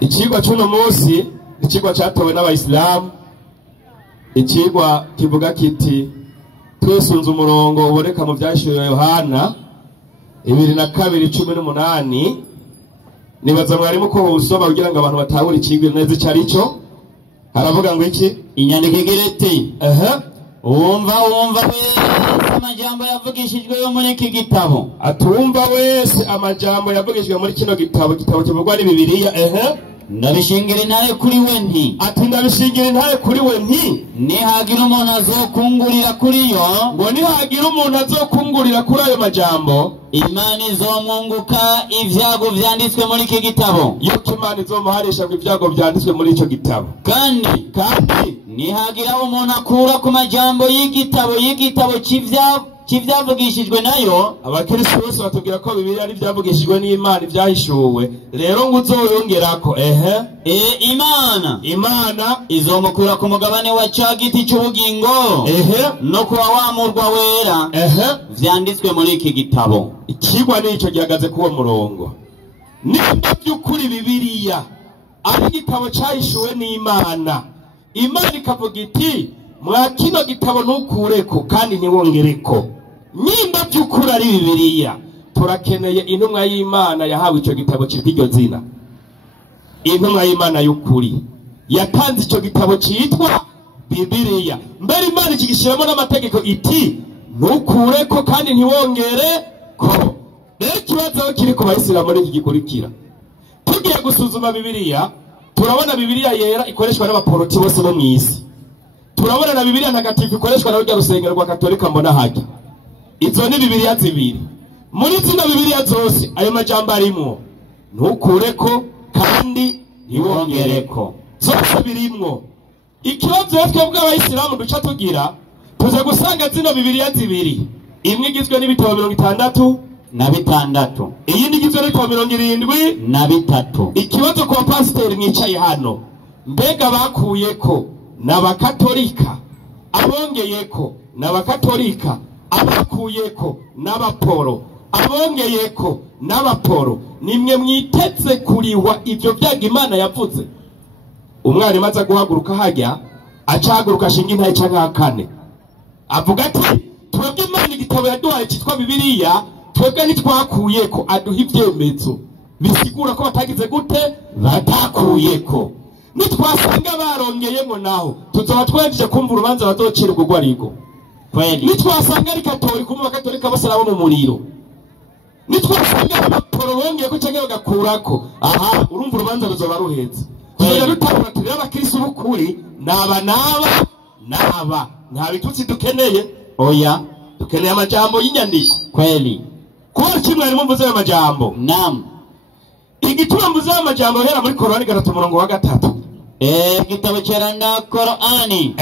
Ikigwa cy'uno munsi ikigwa cyatowe n'abayisilamu. Ikigwa kivuga kiti twesunze umurongo uboneka mu byashyiriwe Yohana 2:18. Nibaza mwarimu ko usoma kugira ngo abantu batahura ikigwa neza cyari cyo. Haravuga ngo iki? Inyandiko igira iti Uwumva wese amajambo yavugishijwe yo muri iki gitabo. Atumva wese amajambo yavugishijwe muri kino gitabo kivugwa ni Bibiliya. Ndabishingira intare kuri we nti. Ati ndabishingira intare kuri we nti. Nihagira umuntu azokungurira kuri yo. Ngo nihagira umuntu azokungurira kuri ayo majambo, Imana izomwunguka ivyago vyanditswe muri iki gitabo. Yuko Imana izomuharisha ngo ivyago vyanditswe muri ico gitabo. Kandi nihagira umuntu akura ku majambo y'igitabo kivyavugishijwe nayo. Abakristo bose batubwira ko Bibiliya ari vyavugishijwe n'Imana ivyahishuwe. Rero ngo uzoyongerako Imana izomukura ku mugabane wa ca giti c'ubugingo no kuba wamurwa wera vyanditswe muri iki gitabo. Ikigwa nico gihagaze kuwo murongo. Nimba by'ukuri Bibiliya ari igitabo cyahishuwe n'Imana, Imana ikavuga iti mwa kino gitabo ntukureko kandi ntiwongereko. Nimba by'ukuri ari Bibiliya, turakeneye intumwa y'Imana yahawe ico gitabo cy'iryo zina. Intumwa y'Imana y'ukuri yatanze ico gitabo cyitwa Bibiliya. Mbere Imana ikigishiramo n'amategeko iti ntukureko kandi ntiwongereko. Rero ikibazo kiri ku bayisilamu muri iki gikurikira. Tugiye gusuzuma Bibiliya, turabona Bibiliya yera ikoreshwa n'abaporoti bose bo mw'isi. Turabona na Bibiliya ntagatifu ikoreshwa na rujya rusengero rwa Katolika mbona hajya. Izo ni Bibiliya zibiri. Muri zino Bibiliya zose ayo majambo arimo ntukureko kandi ntiwongereko. Zose birimwo. Ikibazo twebwe abayisilamu duca tugira, tuze gusanga zino Bibiliya zibiri. Imwe igizwe n'ibitabo 66, iyindi igizwe n'ibitabo 73. Ikibazo kwa pasiteri mwicaye hano, mbega bakuyeko n'abakatolika, abongeyeko n'abakatolika, abakuyeko n'abaporo, abongeyeko n'abaporo, nimwe mwiteze kuriwa ivyo vyaga Imana yavuze? Umwarimu aza guhaguruka hajya acahaguruka ashinga intaye canke kane avuga ati twebwe Imana igitabo yaduhaye cyitwa Bibiliya twebwe nitwakuyeko aduha ivyemezo bisigura ko batagize gute, batakuyeko. Nitwasanga barongeyemo naho tuzoba twejeje kumva urubanza bazocirwa urwo ariko. Nitwasanga ari Katolika mu Bakatolika bose nabo mu muriro, nitwasanga abaporo bongeyeko cyangwa bagakurako, urumva urubanza ruzoba ruhetse. Rero rutabura turi abakristo b'ukuri naba nta bitutsi dukeneye. Oya, dukeneye amajambo y'inyandiko. Kweli. Kwa kimwe ari mvuze ayo majambo. Naam. Igituma mvuze ayo majambo hera muri Korani 3:3. Igitabo cyeranda Korani.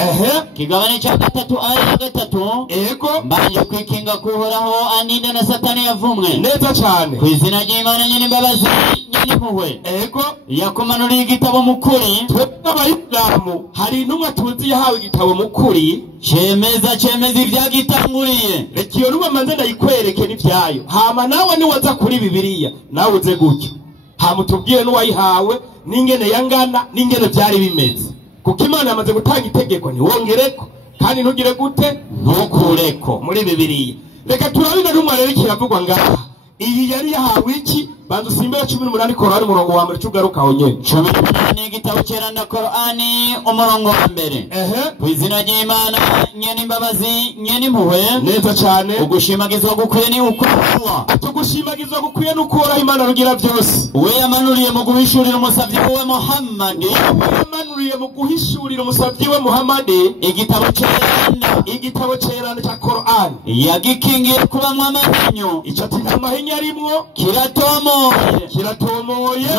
Kigabane cya 3 aya 3. Ego. Mbanje kwikinga kuhoraho aninde na Satani yavumwe. Neza cyane. Kwizina ry'Imana nyine imbabazi nyine muhwe. Ego. Yakumanuriye igitabo mukuri. Tw'abayisilamu hari intumwa tuzi yahawe igitabo mukuri. Cemeza ivyagitanguriye. Reka iyo ntumwa manze ndayikwereke n'ivyayo. Hama nawe niwaza kuri Bibiliya nawe uze gutyo. Hamutubwire n'uwayihawe n'ingene yangana n'ingene byari bimeze. Kuko Imana yamaze gutanga itegeko ntiwongereko kandi ntugire gute, ntukureko muri Bibiliya. Reka turabina n'umwe rero kiravugwa ngaha. Iyi yari yahawe iki? Bantu simbera 18 Korani umurongo wa mbere cyugaruka aho nyene. 18 igitabo cyeranda Korani umurongo wa mbere. Kwizina ry'Imana nyene imbabazi nyene impuhwe. Neza cyane. Ugushimagizwa gukwiye ni ukubwa. Tugushimagizwa gukwiye n'ukora Imana rugira byose. We yamanuriye mu guhishurira umusavyi we Muhammad. Yamanuriye mu guhishurira umusavyi we Muhammad igitabo cyeranda cya Korani. Yagikingiye kubamwa amahinyo. Ico tinamahinyo arimwo kiratomoye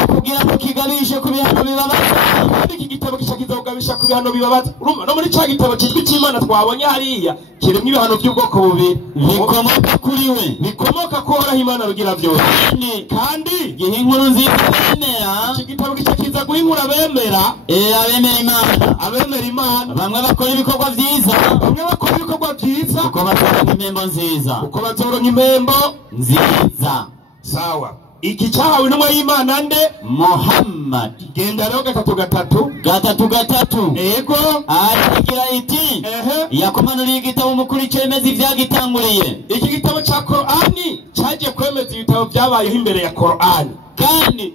kugira ngo kigabishe ku bihano bibabaza. Iki gitabo kishakiza kugabisha ku bihano bibabaza. Urumva no muri ca gitabo cyitwa cy'Imana twabonye hariya kirimo ibihano by'ubwoko bubiri bikomoka kuri we, bikomoka ko horaho Imana rugira byose. Kandi gihe inkuru nziza bemera, iki gitabo kishakiza guha inkuru abemera abemera Imana bamwe bakora ibikorwa byiza kuko bazoronka impembo nziza. Sawa. iki cyahawe intumwa y'Imana nde? Muhammad. Genda rero gatatu. Ego aragira iti yakomanuriye igitabo mukuri cemeza ivyagitanguriye. Iki gitabo ca Qur'ani cyaje kwemeza ibitabo byabayeho imbere ya Qur'ani. Kandi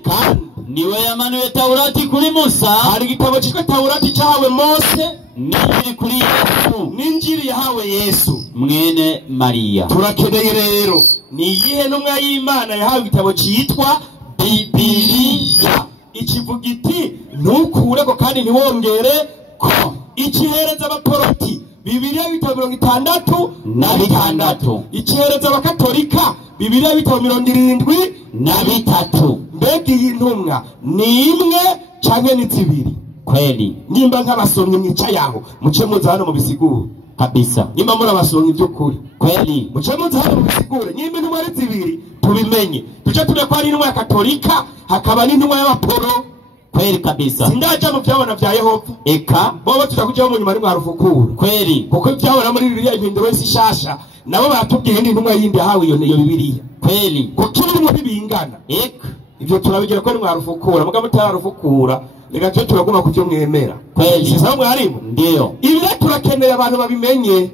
niwe yamanuye Taurati kuri Musa. Hari igitabo cyitwa Taurati cyahawe Mose, n'injiri kuri Yesu, n'injiri yahawe Yesu mwene Mariya. Turakeneye rero ni iyihe ntumwa y'Imana yahawe igitabo cyitwa Bibiliya? Ikivuga iti ntukureko kandi ntiwongere ko. Ikihereza abaporoti Bibiliya y'ibitabo 66. Ikihereza abakatolika Bibiliya y'ibitabo 73. Mbega iyi ntumwa ni imwe canke ni zibiri? Kweli nimba nk'abasomyi mwica yaho muce muza hano mu bisigure kabisa. Nimba muri abasomyi by'ukuri kweli muce muza hano mu bisigure. Nimba intumwa ari zibiri tubimenye, tuce tureko ari intumwa ya Katolika hakaba n'intumwa y'abaporo. Kweli kabisa. Sindaja mu byabona bya Yehova. Eka bobo tutakujaho mu nyuma rimwe harufukura. Kweli kuko ibyabona muri Bibiliya impinduro y'ishasha nabo batubwiye ndi intumwa yindi yahawe iyo Bibiliya. Kweli kuko birimo bibingana. Eka ibyo turabigira ko rimwe harufukura mugabo utararufukura reka cyo turaguma kujyo mwemera. Kweli sasa mwarimu ndio ibi rero turakeneye abantu babimenye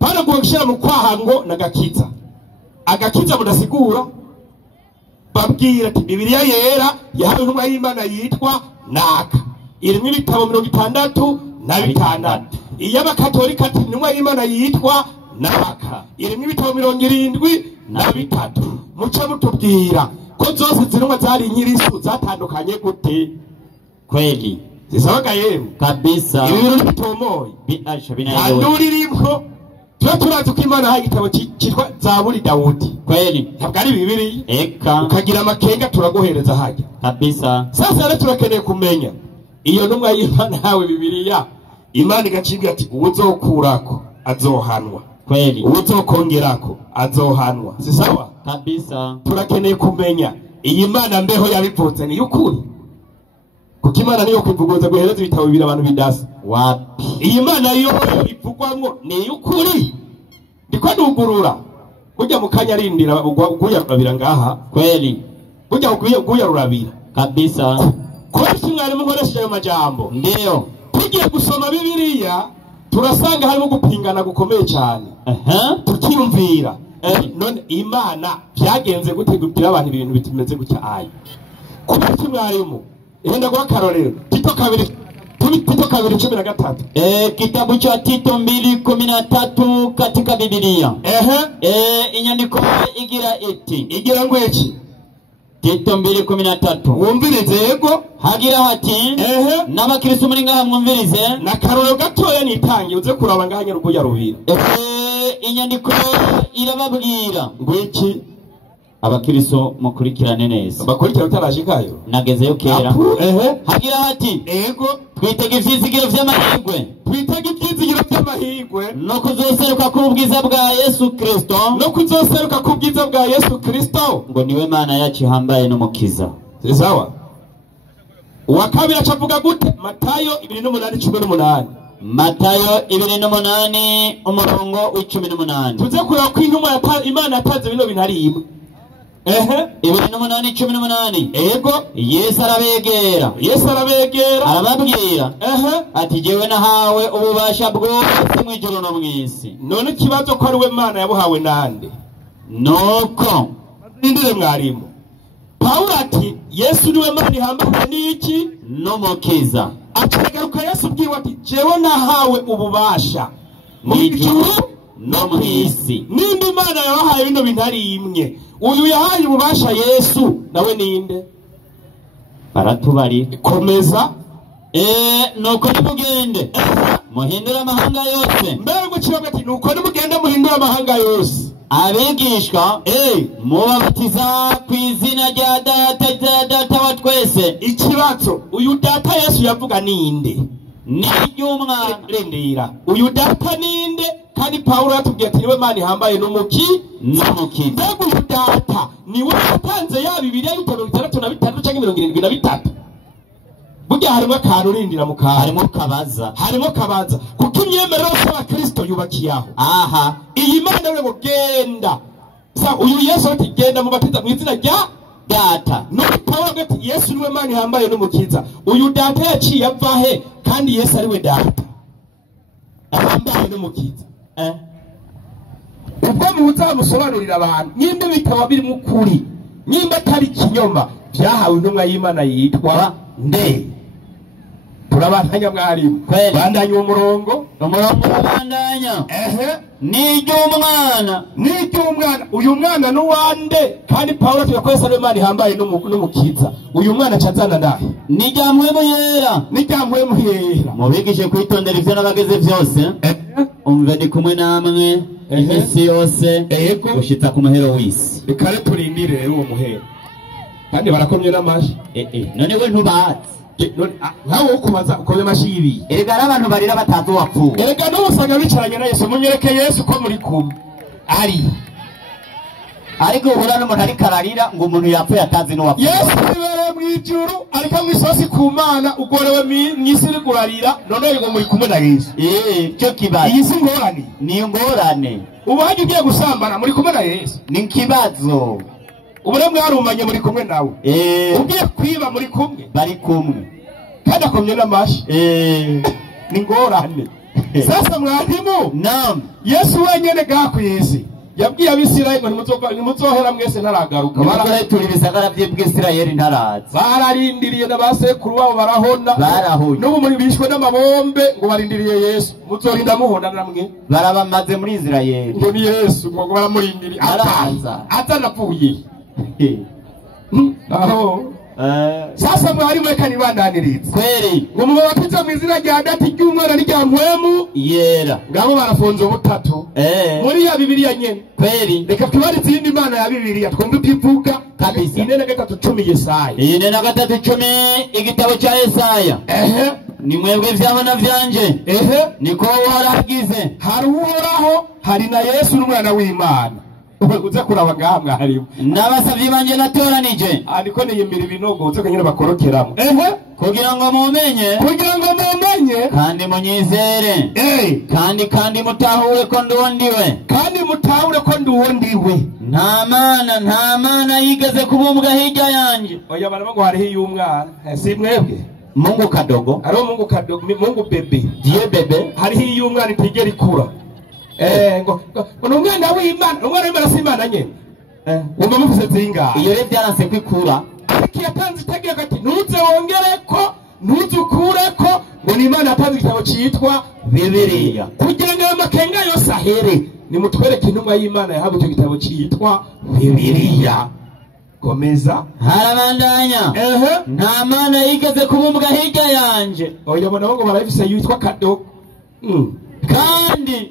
bana gushira mu kwahango nagakiza agakiza mudasigura babwira ati Bibiliya yera yahawe intumwa y'Imana yitwa naka irimo ibitabo 66. Iy'abakatolika ati intumwa y'Imana yitwa naka irimo ibitabo 73. Muce mutubwira ko zose zirumwa zari nyirisu zatandukanye gute? Kweli zisabaga yemwe kabisa. Ibintu bitomoye biasha binaelewa. Anduririmko turazi ko Imana haye igitabo cyitwa Zaburi Dawudi. Kweli ntabwo ari Bibiliya. Eka ukagira amakenga turagohereza hajya kabisa. Sasa rero turakeneye kumenya iyo ntumwa y'Imana hawe Bibiliya Imana igacibwa ati uzokurako azohanwa. Kweli uzokongerako azohanwa. Si sawa kabisa. Turakeneye kumenya iyi Imana mbeho yabivutse ni yukuri, kuko Imana niyo kwivuguruza guhereza ibitabo bibiri abantu bidasa. Wapi iyi Imana yo ivugwamwo ni yukuri? Ndiko ndugurura kujya mu kanya rindira uguya rurabira ngaha. Kweli kujya uguya rurabira kabisa. Kwa mwari munkoresheje ayo majambo ndio tugiye gusoma Bibiliya turasanga harimo gupingana gukomeye cyane. Tukiyumvira none Imana byagenze gute gutira abantu ibintu bitumeze gutya ayi? Kuba mwarimu ihenda kwa karorero Tito 2:13. Kitabu cha Tito 2:13 katika Biblia. Inyandiko igira iti igira ngo iki? Tito 2:13 wumvirize yego hagira hati n'abakristo muri ngaha mwumvirize na karorero gatoya nitangiye uze kuraba ngahanye ruguya rubira. Inyandiko irababwira ngo iki? Abakristo mukurikirane neza. Abakurikira utarashikayo nagezeyo kera. Hagira hati ego twitege ivyizigiro vy'amahirwe. Twitege ivyizigiro vy'amahirwe no kuzoseruka ku bwiza bwa Yesu Kristo. No kuzoseruka ku bwiza bwa Yesu Kristo ngo niwe Mana yacu ihambaye n'umukiza. Sawa. Uwa kabiri acavuga gute? Matayo 2:18. Matayo 2:8 umurongo w'18. Tuze kuraba ko intumwa Imana yatanze bino bintu ari imwe. 2:18. Ego Yesu arabegera arababwira ati jewe nahawe ububasha bwose mu ijuru no mw'isi. None ikibazo ko ari we Mana yabuhawe nande? Nuko ndire mwarimu Paulo ati Yesu niwe Mana ihambaye n'iki? n'umukiza. Atagaruka Yesu bwiwe ati jewe nahawe ububasha mu ijuru no mw'isi. Nimba Imana yabahaye bino bintu ari imwe, uyu yahaye ububasha Yesu nawe ninde? Baratubari komeza. Nuko nimugende muhindura amahanga yose. Mbere gucibwa ati nuko nimugende muhindura amahanga yose. Abigishwa mubabatiza ku izina rya data wa twese. Ikibazo uyu data Yesu yavuga ninde? Ni y'umwana. Rendera uyu data ninde? Kandi Paulo yatubwiye ati niwe Mana ihambaye n'umukiza. Mbega uyu data niwe yatanze ya Bibiliya y'ibitabo 63 cyangwa 73. Burya harimo akantu rindira mu kantu. Harimo kabaza kuko imyemerero y'Abakristo yubakiyaho. Iyi Mana rero genda. Sa uyu Yesu ati genda mubatiza mu izina rya data. None Pawulo ati Yesu niwe Mana ihambaye n'umukiza. Uyu data yaciye avahe kandi Yesu ariwe data ahambaye n'umukiza. Ubwo muzamusobanurira abantu nyimba bikaba biri mu kuri, nyimba atari kinyoma, byahawe intumwa y'Imana yitwa nde? Turabandanya mwarimu, bandanya umurongo urabandanya. N'iry'umwana uyu mwana n'uwande, kandi Pawulo tuyakwesa ariwe Mana ihambaye n'umukiza. Uyu mwana acazana ndahe? N'irya mpwemu yera. Mubigishe kwitondera ivyo n'abageze vyose. Umve ndi kumwe namwe iminsi yose gushitsa ku muhero w'isi. Reka turindire rero uwo muhero, kandi barakomye n'amashi. None we ntubazi nkaho ukubaza ukomye amashi y'ibi. Erega abantu barira batazi uwapfuye. Erega n'usanga bicaranye na Yesu, munyereke Yesu ko muri kumwe ari. Ariko uhura n'umuntu ariko ararira ngo umuntu yapfuye atazi n'uwapfuye. Yesu ibereye mw'ijuru ariko mw'isosi ku Mana, ugorewe mw'isi uri kurarira, none ngo muri kumwe na Yesu. Cyo kibazo. Iyi si ngorane. Ni ingorane. Ubu haje ugiye gusambana muri kumwe na Yesu. Ni kibazo. Ubure mwarumanye muri kumwe nawe. Ugiye kwiba muri kumwe. Bari kumwe. Kandi akomye n'amashi. Ni ngorane. Sasa mwarimu. Naam. Yesu wenyene gakwisi yabwiye Abisirayeli ngo nimuzohera mwese ntaragaruka. Baratura ibisagara by'Isirayeli ntaraza. Bararindiriye na basekuru babo barahona. N'ubu muri bishwe n'amabombe ngo barindiriye Yesu. Muzorinda muhona namwe. Barabamaze muri Isirayeli. Ngo ni Yesu ngo baramurindiriye. Atanavuye. Aho. Sasa mwarimu reka nibandaniriza. Kweli. Ngo mubatiza mu izina rya hagati ry'umwana n'irya mpwemu yera. Ngabo barafunze ubutatu. Muri ya Bibiliya nyene. Kweli. Reka twibarize iyindi Mana ya Bibiliya twumve ibyivuga kabisa. 4:3 Yesaya. 4:3 igitabo cya Yesaya. Ni mwebwe vyabona vyanje. Niko waragize. Hari uhoraho, hari na Yesu n'umwana w'Imana. Uza kuraba ngahamwe harimo n'abasavyi banje natoranije. Ariko niyimbira ibinogo uze kanyine bakorokeramo. Kugira ngo mumenye kandi munyizere. Kandi mutahure ko nduwondiwe. Nta mana yigeze kubumbwa hirya yanje. Oya baraba ngo hariho iy'umwana. Si mwebwe Mungu kadogo. Hariho Mungu kadogo, Mungu bebe. Dieu bebe. Hariho iy'umwana itigera ikura. Ngo umwana w'Imana si Imana nyene. Wumva muvuze zinga. Iyo rero byaranse kwikura. Yatanze itagira ati ntuze wongereko, ntuze ukureko, ngo ni Imana yatanze igitabo cyitwa Bibiliya. Kugira ngo amakenga yose ahere, nimutwereke intumwa y'Imana yahawe icyo gitabo cyitwa Bibiliya. Komeza. Harabandanya. Nta mana yigeze kubumbwa hirya yanje. Oya bona ngo barayifise yitwa kadogo. Kandi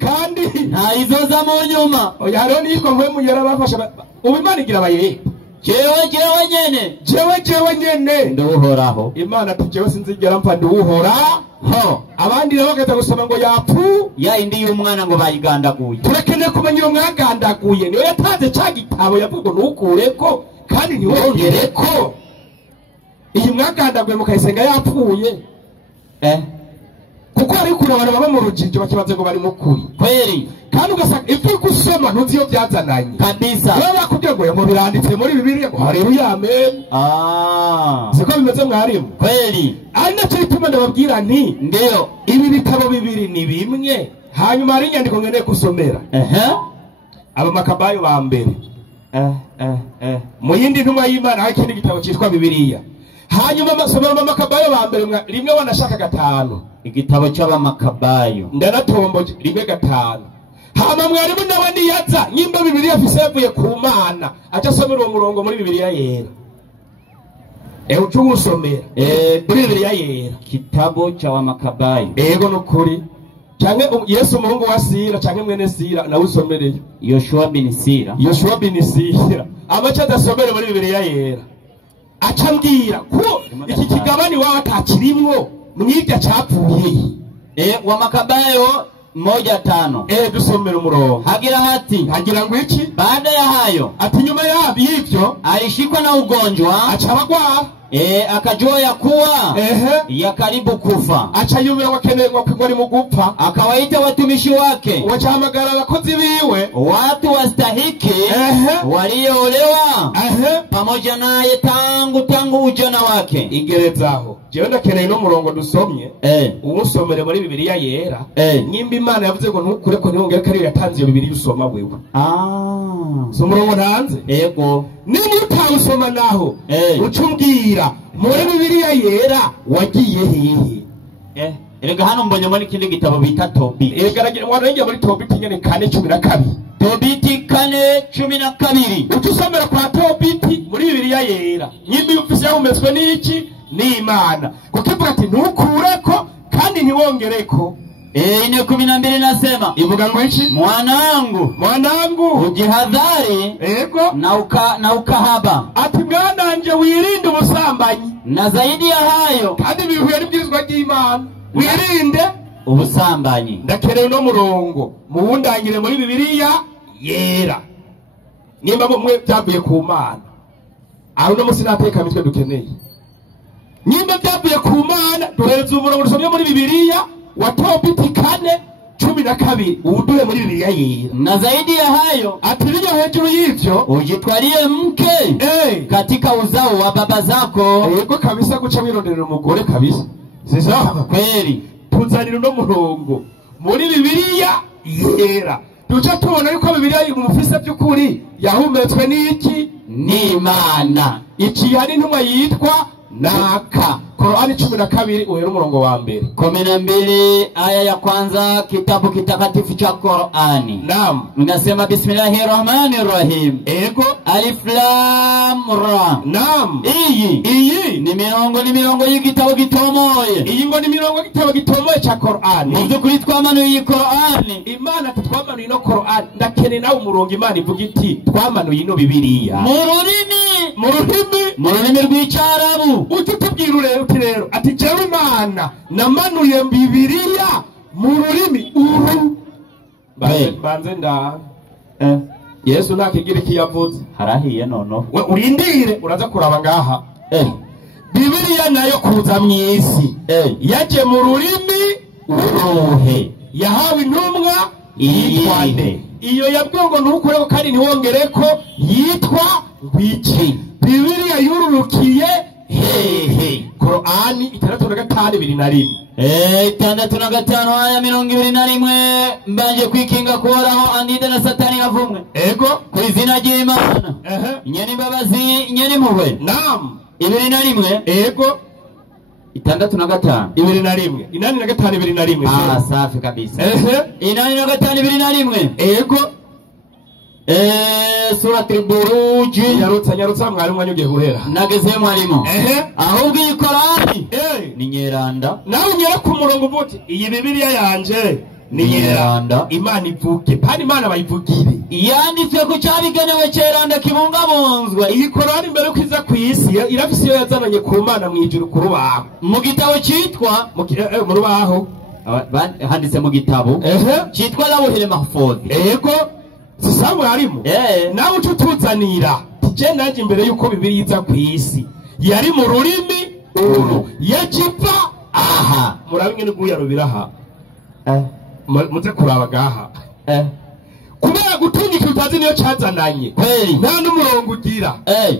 ntayizoza mu nyuma. Oya hariho nitwa mpwemu yera bafasha. Ubu Imana igira abaye. Jewe nyene nduhoraho. Imana ati jewe sinzigera mpfa nduhoraho. Abandi nabo bagata gusoma ngo yapfu ya indi y'umwana ngo bayigandaguye. Turekene kumenya umwagandaguye niyo yatanze cya gitabo yavuga nukureko kandi niwongereko. Iyi mwagandaguye mukayisenga yapfuye. Kuko ari kuri abantu baba mu rujinjo bakibaze ngo bari mukuri. Kweli. Kandi ugasanga ibyo gusoma ntuzi iyo byazananye. Kabisa. Baba bakubwiye ngo ngo biranditse muri Bibiliya ngo haleluya amen. Siko bimeze mwarimu. Kweli. Ari nacyo bituma ndababwira nti ndio ibi bitabo bibiri ni bimwe. Hanyuma hari inyandiko nkeneye gusomera. Abamakabayo ba mbere. Mu yindi ntumwa y'Imana hari ikindi gitabo cyitwa Bibiliya. Hanyuma masomero Abamakabayo ba mbere rimwe wanashaka 5. Igitabo cy'Abamakabayo ndanatomboje 1:5. Hama mwarimu nawe niyaza nyimba Bibiliya fisevuye ku Mana acasomera uwo murongo muri Bibiliya yera. Ucugusomera muri Bibiliya yera kitabo cy'Abamakabayo. Ego nukuri. Canke Yesu umuhungu wa Sira canke mwene Sira nawe usomereye. Yoshua bin Sira. Amacha dasomere muri Bibiliya yera. Acambwira ko iki kigabani wawe atakirimwo mwibya cyapfuye. Wamakabayo 1:5. Dusomera umurongo. Hagira ngo iki? Baada ya hayo ati nyuma y'ibyo alishikwa na ugonjwa acabagwa akajua ya kuwa ya karibu kufa. Acha yumira wakeneye ngo ari mu gupfa. Akawaita watumishi wake, wachahamagara abakozi biwe, watu wastahiki walioolewa pamoja naye tangu ujana wake. Igerezaho jewe ndakeneye no murongo dusomye umusomere muri Bibiliya yera. Nyimba Imana yavuze ngo ntukure ko ntihongere kari yatanze iyo Bibiliya usoma wewe. So murongo ntanze yego niba utawusoma naho ucumbwira muri Bibiliya yera wagiye hehe. Erega hano mbonye muri kindi gitabo bita Tobiti. Warenge muri Tobiti nyene 4:12. Tobiti 4:12. Utusomera kwa Tobiti muri Bibiliya yera. Nyimba yumvise yahumetswe n'iki? Ni Imana. Kukivuga ati ntukureko kandi ntiwongereko. 4:12 nasema ivuga ngo iki? Mwanangu ujihadhari na ukahaba. Ati mwananje wirinde ubusambanyi. Na zaidi ya hayo kandi bihuye n'ibyirizwa by'Imana. Wirinde ubusambanyi. Ndakerewe no murongo muwundangire muri Bibiliya yera. Nimba mwe byavuye ku Mana. Aho no musi nateka mitwe dukeneye. Nimba byavuye ku Mana duhereza umurongo rusomye muri Bibiliya wa Tobiti 4:12 uduhe muri Bibiliya yera. Na zaidi ya hayo atirinya hejuru y'ivyo ujitwalie mke katika uzao wa baba zako. Yego kabisa guca wironderera umugore kabisa. Sisa kweli tuzanira no murongo muri Bibiliya yera. Duca tubona yuko Bibiliya y'umufisa by'ukuri yahumetswe n'iki? Ni Imana. Iki yari ntumwa yitwa Naka. Qur'ani 12 uhera umurongo wa mbere. 12 aya ya kwanza kitabu kitakatifu cha Qur'ani. Naam. Ninasema Bismillahirrahmanirrahim. Ego Alif Lam Ra. Naam. Iyi ni mirongo y'igitabo gitomoye. Iyi ngo ni mirongo y'igitabo gitomoye cha Qur'ani. Muvyo kuri twamanuye iyi Qur'ani. Imana twamanuye no Qur'ani. Ndakene nawe umurongo Imana ivuga iti twamanuye ino Bibiliya. Mu rurimi rw'Icyarabu. Utubwira rero ati jewe Imana namanuye Bibiliya mu rurimi uru. Banze nda Yesu nakigira iki yavuze harahiye nono. We urindire uraza kuraba ngaha. Bibiliya nayo kuza mw'isi yaje mu rurimi uruhe. Yahawe intumwa yitwa nde? Iyo yabwiwe ngo ntukureko kandi ntiwongereko yitwa ngwiki. Bibiliya yururukiye hehe. Qur'ani 6:5-21. 6:5 aya 21. Mbanje kwikinga kuhoraho andinde na Satani avumwe. Ego ku izina ry'Imana. Nyene imbabazi nyene impuhwe. Naam. 21. Ego 6:5 21. 8:5-21. Safi kabisa. 8:5-21. Ego Surati Buruj. Nyarutsa mwarimu wanyugiye guhera. Nageze mwarimu. Ahubwo iyi Qur'ani ni nyeranda. Nawe nyera ku murongo uvuti iyi Bibiliya yanje ni nyeranda. Imana ivuge kandi Imana bayivugire. Yanditswe ku cyabigenewe cyeranda kibungabunzwe. Iyi Qur'ani mbere ko iza ku isi irafise iyo yazananye ku Mana mu ijuru ku rubaho. Mu gitabo cyitwa mu rubaho handitse mu gitabo cyitwa Lawhul Mahfuz. Ego sisamu harimo nawe ututuzanira je naje imbere yuko Bibiliya iza ku isi yari mu rurimi uru yajiva aha murabinge n'iguya rubiraha muze kuraba gaha kubera gutungika utazi niyo cyazananye nta n'umurongo ugira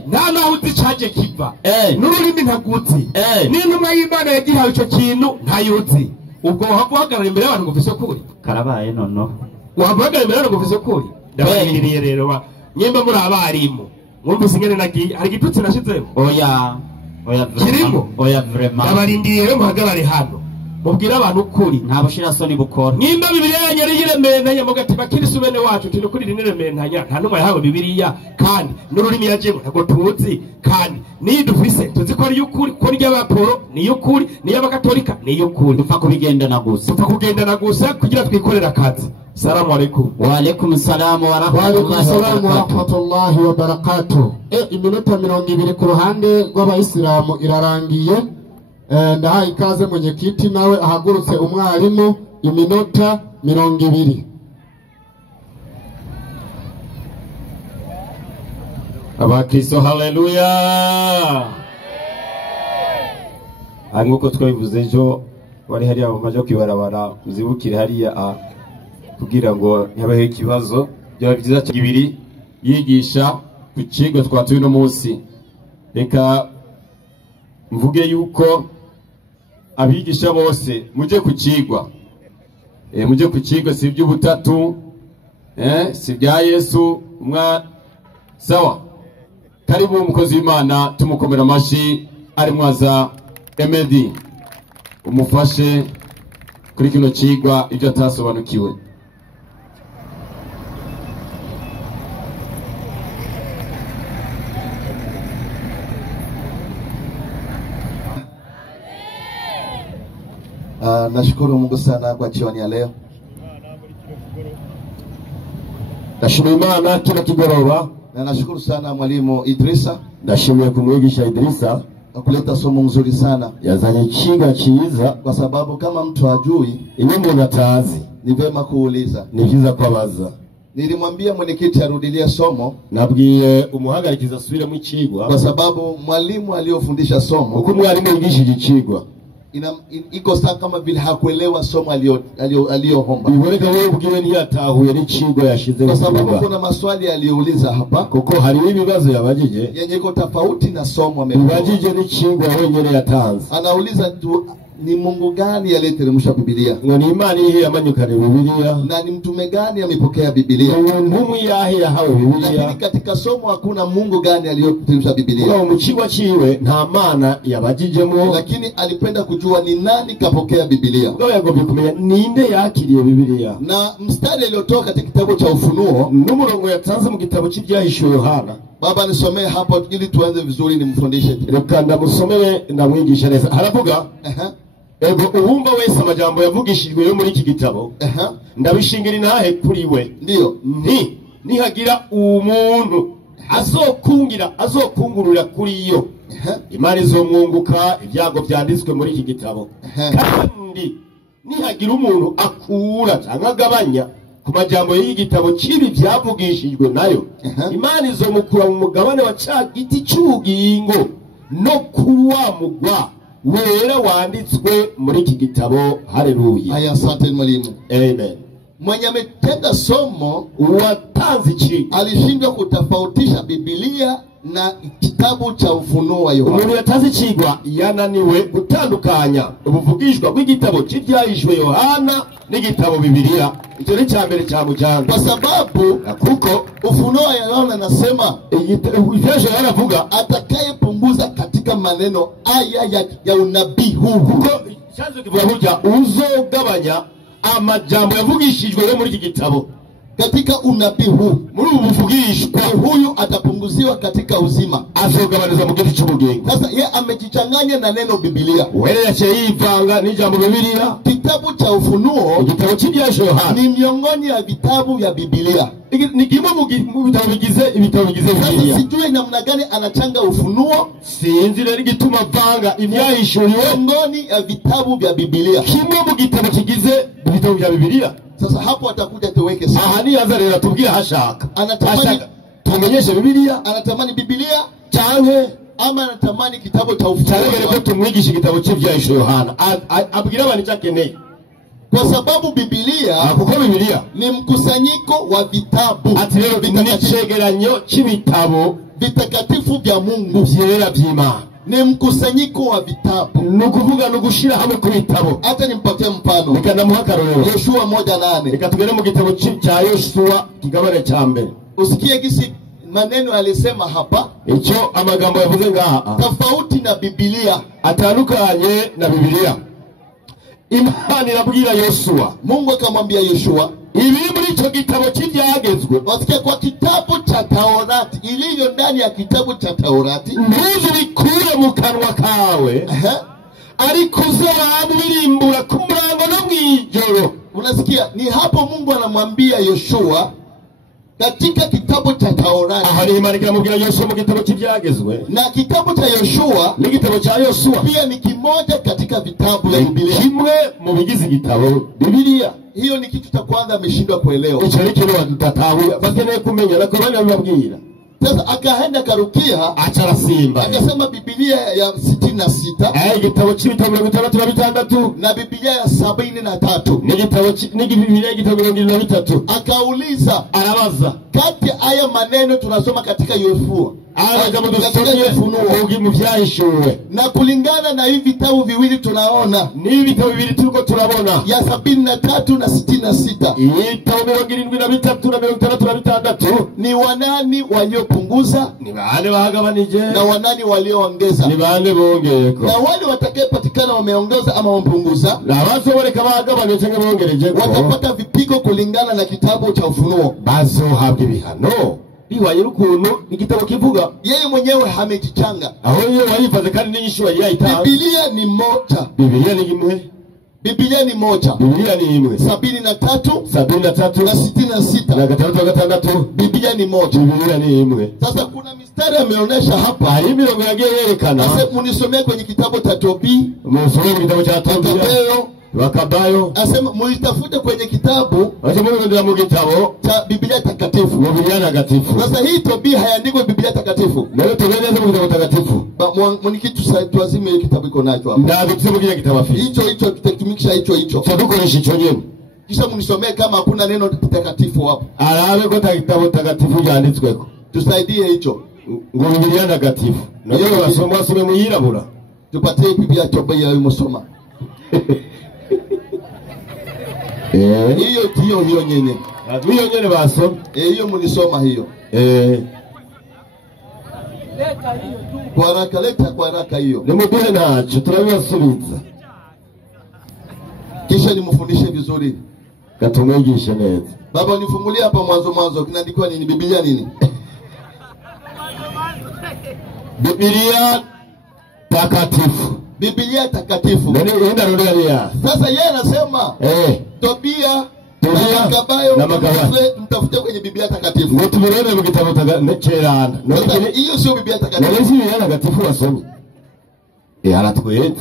nta naho uzicaje kiva n'ururimi ntaguzi n'intumwa y'Imana yagihawe ico kintu ntayuzi. Ubwo wahagarara imbere y'abantu ngo ufise kuri karabaye nono wahagarara imbere y'abantu ngo ufise kuri. Ndabahiriye rero nyemba muri abarimu mwumvise ingene nagiye hari igitutsi nashizemo oya kirimo vraiment abarindiye rero muhagarare hano mubwira abantu ukuri nta bushira soni bukora. Nimba Bibiliya yanyari yirementanya mugati bakirisi bene wacu tino kuri rinerementanya nta numwe yahawe Bibiliya kandi n'ururimi yajemo ntago tuzi kandi nidufise tuzi ko ari y'ukuri ko ry'abaporo ni y'ukuri ni y'abakatolika ni y'ukuri dupfa kubigendana gusa kugira twikorera akazi. Salamu alaikum. Wa alaikum salam wa rahmatullahi wa barakatuh. Iminota 20 ku ruhande rw'abayisilamu irarangiye. Ndahaye ikaze mwenyekiti nawe ahagurutse umwarimu iminota 20. Abakristo haleluya. nkuko twabivuze ejo wari hariya mu majo kwibarabara uzibukire hariya kugira ngo ntihabeho ikibazo. Byaba byiza cyane ibiri yigisha ku kigo twatuye no munsi. Reka mvuge yuko abigisha bose muje ku kigwa, muje ku kigo, si iby'ubutatu, si bya Yesu sawa. Karibu umukozi w'Imana, tumukomera amashi ari mwaza Emedi, umufashe kuri kino kigwa ibyo atasobanukiwe. Nashukuru Mungu sana kwa jioni ya leo. Ndashimira Imana kino kigoroba. Na nashukuru sana mwalimu Idrisa. Ndashimiye kumwigisha Idrisa kuleta somo nzuri sana. Yazanye ikiga cyiza, kwa sababu kama mtu hajui iyo umuntu atazi ni vema kuuliza. Ni byiza kwabaza. Nilimwambia mwenyekiti arudilie somo, nabwiye umuhagarikiza asubire mu kigwa, kwa sababu mwalimu aliyofundisha somo, uko mwalimu yigishije ikigwa iko saa kama vile hakuelewa somo aliyoomba. Biboneka wewe ubwiwe ntiyatahuye n'ikigwa yashize, kwa sababu kuna maswali aliyouliza hapa kuko hari ibibazo yabajije yenye iko tofauti na somo ametoa. Yabajije n'ikigwa wenyene yatanze. Anauliza tu ni Mungu gani aliyeteremsha Biblia? Ngo ni Imana ihe yamanyukana Biblia. Na ni mtume gani amepokea Biblia? Ntumwe yahe yahawe Biblia. Lakini katika somo hakuna Mungu gani aliyeteremsha Biblia. Kwa mu kigwa ciwe nta Mana yabajijemo, lakini alipenda kujua ni nani kapokea Biblia. Ngo yagomba kumenya ninde yakiriye Biblia. Na mstari uliotoka katika kitabu cha Ufunuo, n'umurongo yatanze mu gitabo cy'ibyahishuwe Yohana. Baba nisomee hapo ili tuanze vizuri nimfundishe. Reka ndamusomere ndamwigisha neza. Haravuga ego uwumva wese amajambo yavugishijwe yo muri iki gitabo ndabishingira intahe kuri we. Ndio nihagira umuntu azokungurira kuri yo, Imana izomwunguka ibyago byanditswe muri iki gitabo. Kandi nihagira umuntu akura cyangwa agabanya ku majambo y'iki gitabo kibi byavugishijwe nayo, Imana izomukura mu mugabane wa cya giti cy'ubugingo no kuwa mugwa wera wanditswe muri iki gitabo. Haleluya. Aya, asante mwalimu. Amen. Mwenye ametenda somo watanze iki alishindwa kutofautisha Biblia na kitabu cha Ufunuo wa Yohana. Umuntu yatanze ikigwa yananiwe gutandukanya ubuvugishwa bw'igitabo cy'ibyahishwe Yohana n'igitabo Biblia. Icyo ni cyambere cya mujyana, kwa sababu kuko Ufunuo wa Yohana nasema ibyahishwe yaravuga atakayepunguza katika maneno aya ya unabii huu, kuko cyaje kivuga burya uzogabanya amajambo yavugishijwe yo muri iki gitabo katika unabii huu, muri ubu buvugishwa, huyu atapunguziwa katika uzima, azogabanizwa mu giti cy'ubugingo. Sasa yeye amejichanganya na neno Biblia, wewe yaciye yivanga n'ijambo Biblia. Kitabu cha Ufunuo, igitabo cy'ibyahishwe Yohana, ni miongoni ya vitabu vya Biblia, ni kimwe mu bitabo bigize Biblia. Sasa sijui namna gani anachanga Ufunuo, sinzi rero igituma vanga ibyahishwe miongoni ya vitabu vya Biblia, kimwe mu gitabo kigize ibitabo vya Biblia. Sasa hapo atakuja tuweke sawa. Aha ni yaza rero tubwira hashaka, anatamani tumenyeshe Biblia, anatamani Biblia cyangwa ama anatamani kitabu cha Ufunuo. Cyangwa tumwigisha igitabo cy'ibyahishwe Yohana, abwira abantu cyakeneye, kwa sababu Biblia kuko Biblia ni mkusanyiko wa vitabu, ati rero ni cegeranyo cy'ibitabo vitakatifu vya Mungu, byera by'Imana, ni mkusanyiko wa vitabu, nukuvuga no gushira hamwe ku bitabo. Hata nimpatie mfano, nikanamuha karorero Yoshua 1:8. Reka tugere mu gitabo cya Yoshua kigabane cya mbere, usikie gisi maneno alisema hapa, icyo amagambo yavuze ngaha tofauti na Biblia, atandukanye na Biblia. Imana irabwira Yoshua, Mungu akamwambia Yoshua, ibiri muri icyo gitabo cy'ibyagezwe, wasikia kwa kitabu cha Taurati, ilivyo ndani ya kitabu cha Taurati, ntuzibikure mu kanwa kawe, ariko uzabirimbura ku murango no mwijoro. Unasikia, ni hapo Mungu anamwambia Yoshua katika kitabu cha Taurati. Aha ni Imana ikamubwira Yoshua mu gitabo cy'ibyagezwe, na kitabu cha Yoshua ni gitabo cha Yoshua pia ni kimoja katika vitabu vya Biblia, kimwe mu bigize igitabo Biblia. Hiyo ni kitu cha kwanza ameshindwa kuelewa. Icyo ni kintu batatahuye bakeneye kumenya, nako bana babwira. Sasa akaenda karukia acharasimba akasema Biblia ya 66 igitabo cy'ibitabo 66 na Biblia ya 73 ni Biblia y'igitabo 73. Akauliza, arabaza, kati haya maneno tunasoma katika Yoshua mu byahishuwe na kulingana na hivi vitabu viwili tunaona ni vitabu bibiri turiko turabona ya 73 na 66 ibitabo 73 na 66 ni wanani waliopunguza, ni bale bahagabanije, na wanani walioongeza, ni bale bongeyeko, na wale watakayepatikana wameongeza ama wamepunguza, na bazoboreka bahagabanije cyangwa bongerejeko watapata vipigo kulingana na kitabu cha Ufunuo, bazohabwa ibihano biwaye rukuntu igitabo kivuga. Yeye mwenyewe hamejichanga aho yeye wayifaze kandi n'inyishu yayita. Biblia ni moja, Biblia ni imwe, Biblia ni moja, Biblia ni imwe 73 na 66 na 66 Biblia ni moja, Biblia ni imwe. Sasa kuna mistari ameonyesha hapa, hari mirongo yagiye yerekana. Sasa munisomee kwenye kitabu cha Tobi, musomee kitabu cha Tobi Wakabayo, asema muitafute kwenye kitabu mu gitabo cha Biblia takatifu, Biblia takatifu. Sasa hii Tobi hayaandikwa Biblia takatifu, leo tunaeleza mu gitabo takatifu. Monikitu sasa tuazime ile kitabu iko nacho hapa, ndio tuseme kile kitabu afi hicho tutakimikisha hicho tudukoresha hicho nyene, kisha munisomee kama hakuna neno takatifu hapo, arabe ko kitabu takatifu yanditsweko, tusaidie hicho ngo Biblia takatifu. Na yeye wasome muyirabura, tupatie Biblia Tobi ya musoma hiyo nyenye baso hiyo mulisoma hiyo kwa haraka, leta kwa haraka hiyo nimuduhe nacho turabasubiza, kisha nimufundishe vizuri, katumwigishe neza. Baba nifungulie hapa mwanzo kinaandikwa nini? Biblia nini? Biblia takatifu, Biblia takatifu. Nani uenda ndio? Sasa yeye anasema Tobia na Wakabayo mtafute kwenye Biblia takatifu. Ndio tumeona mu kitabu takerana. Hiyo sio Biblia takatifu. Ndio Biblia takatifu wasome. Aratwete.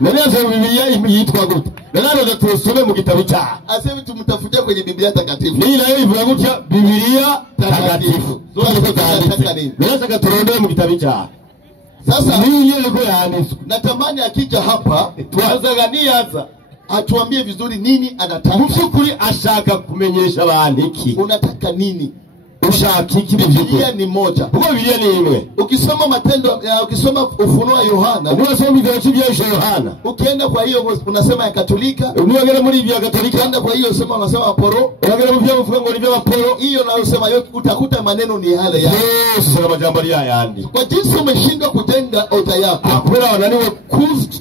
Nani asema Biblia yitwa gute? Nani tusome mu kitabu cha? Asema tumtafutie kwenye Biblia takatifu. Ni nayo ivuga gutya Biblia takatifu. Nani saka turonde mu kitabu cha? Sasa mimi yeye yuko yaanisu. Natamani akija hapa tuanzaganiaza atuambie vizuri nini anataka. Mfukuri ashaka kumenyesha abantu iki. Unataka nini? Ushaka iki? Biblia ni moja. Uko Biblia ni imwe. Ukisoma matendo ukisoma Ufunuo wa Yohana, unasoma vitabu vya Yohana. Ukienda kwa hiyo unasema ya Katolika, unaangalia muri vya Katolika. Ukienda kwa hiyo unasema Apolo, unaangalia vya mfungo ni vya Apolo. Hiyo na unasema yote utakuta maneno ni yale yale. Yes, na majambo yandi. Kwa jinsi umeshindwa kujenga hoja yako. Akora nani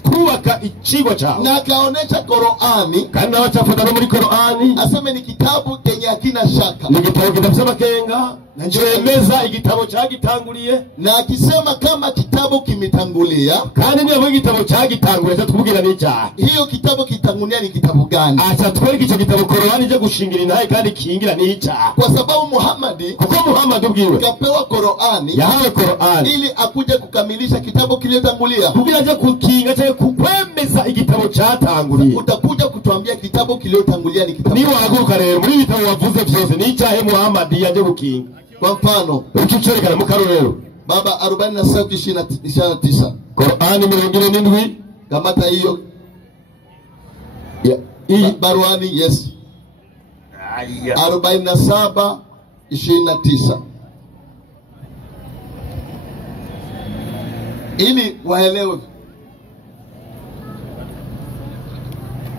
kubaka ikigo chao. Na kaonesha Qur'ani, kana wachafuta no muri Qur'ani. Aseme ni kitabu kenye hakina shaka. Ni kitabu kinasema kenga. Na njemeza igitabo cyagitanguliye. Na akisema kama kitabu kimetangulia, kandi niyo igitabo cyagitanguliye cyatubwira n'icyaha. Hiyo kitabu kitangulia ni kitabu gani? Acha twege icyo gitabo Qur'ani cyo gushingira naye kandi kingira n'icyaha. Kwa sababu kuko Muhammad ubwiwe kapewa Qur'ani, yahawe Qur'ani ili akuje kukamilisha kitabu kilichotangulia. Kugira aje kukinga cyangwa kukwemeza igitabo cyatanguliye. Utakuja kutuambia kitabu kilichotangulia ni kitabu. Ni waguka rero muri bitabo wavuze byose n'icyahe Muhammad yaje gukinga. Kwa mfano, ukicerekana mu karorero Baba 47:29 Qur'ani 47 kamata hiyo Baruani, yes 47:29 ili waelewe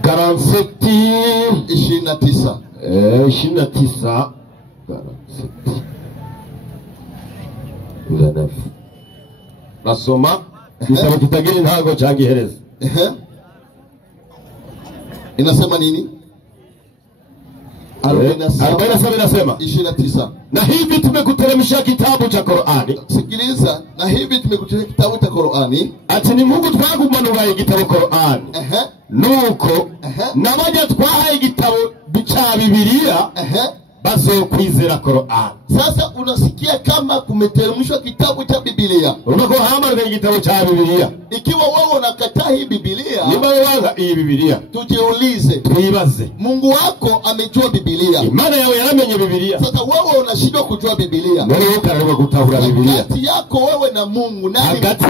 47:29 29 nasoma kitabu kitagiri ntago cyangihereza. Inasema nini? 47 inasema 29. Na hivi tumekuteremsha kitabu cha Qur'ani. Sikiliza, na hivi tumekuteremsha kitabu cha Qur'ani. Ati ni Mungu twagumanura igitabo Qur'ani. Nuko nabaje twahaye igitabo bica Biblia. bazokwizera Qur'an. Sasa unasikia kama kumeteremshwa kitabu cha Biblia. Unako hamara kwenye kitabu cha Biblia. Ikiwa wewe unakataa hii Biblia, ni wanga hii Biblia. Tujiulize, tuibaze. Mungu wako amejua Biblia. Imana yawe yaramenye Biblia. Sasa wewe unashindwa kujua Biblia. Nani ukareba kutahura Biblia? Kati yako wewe na Mungu, nani kati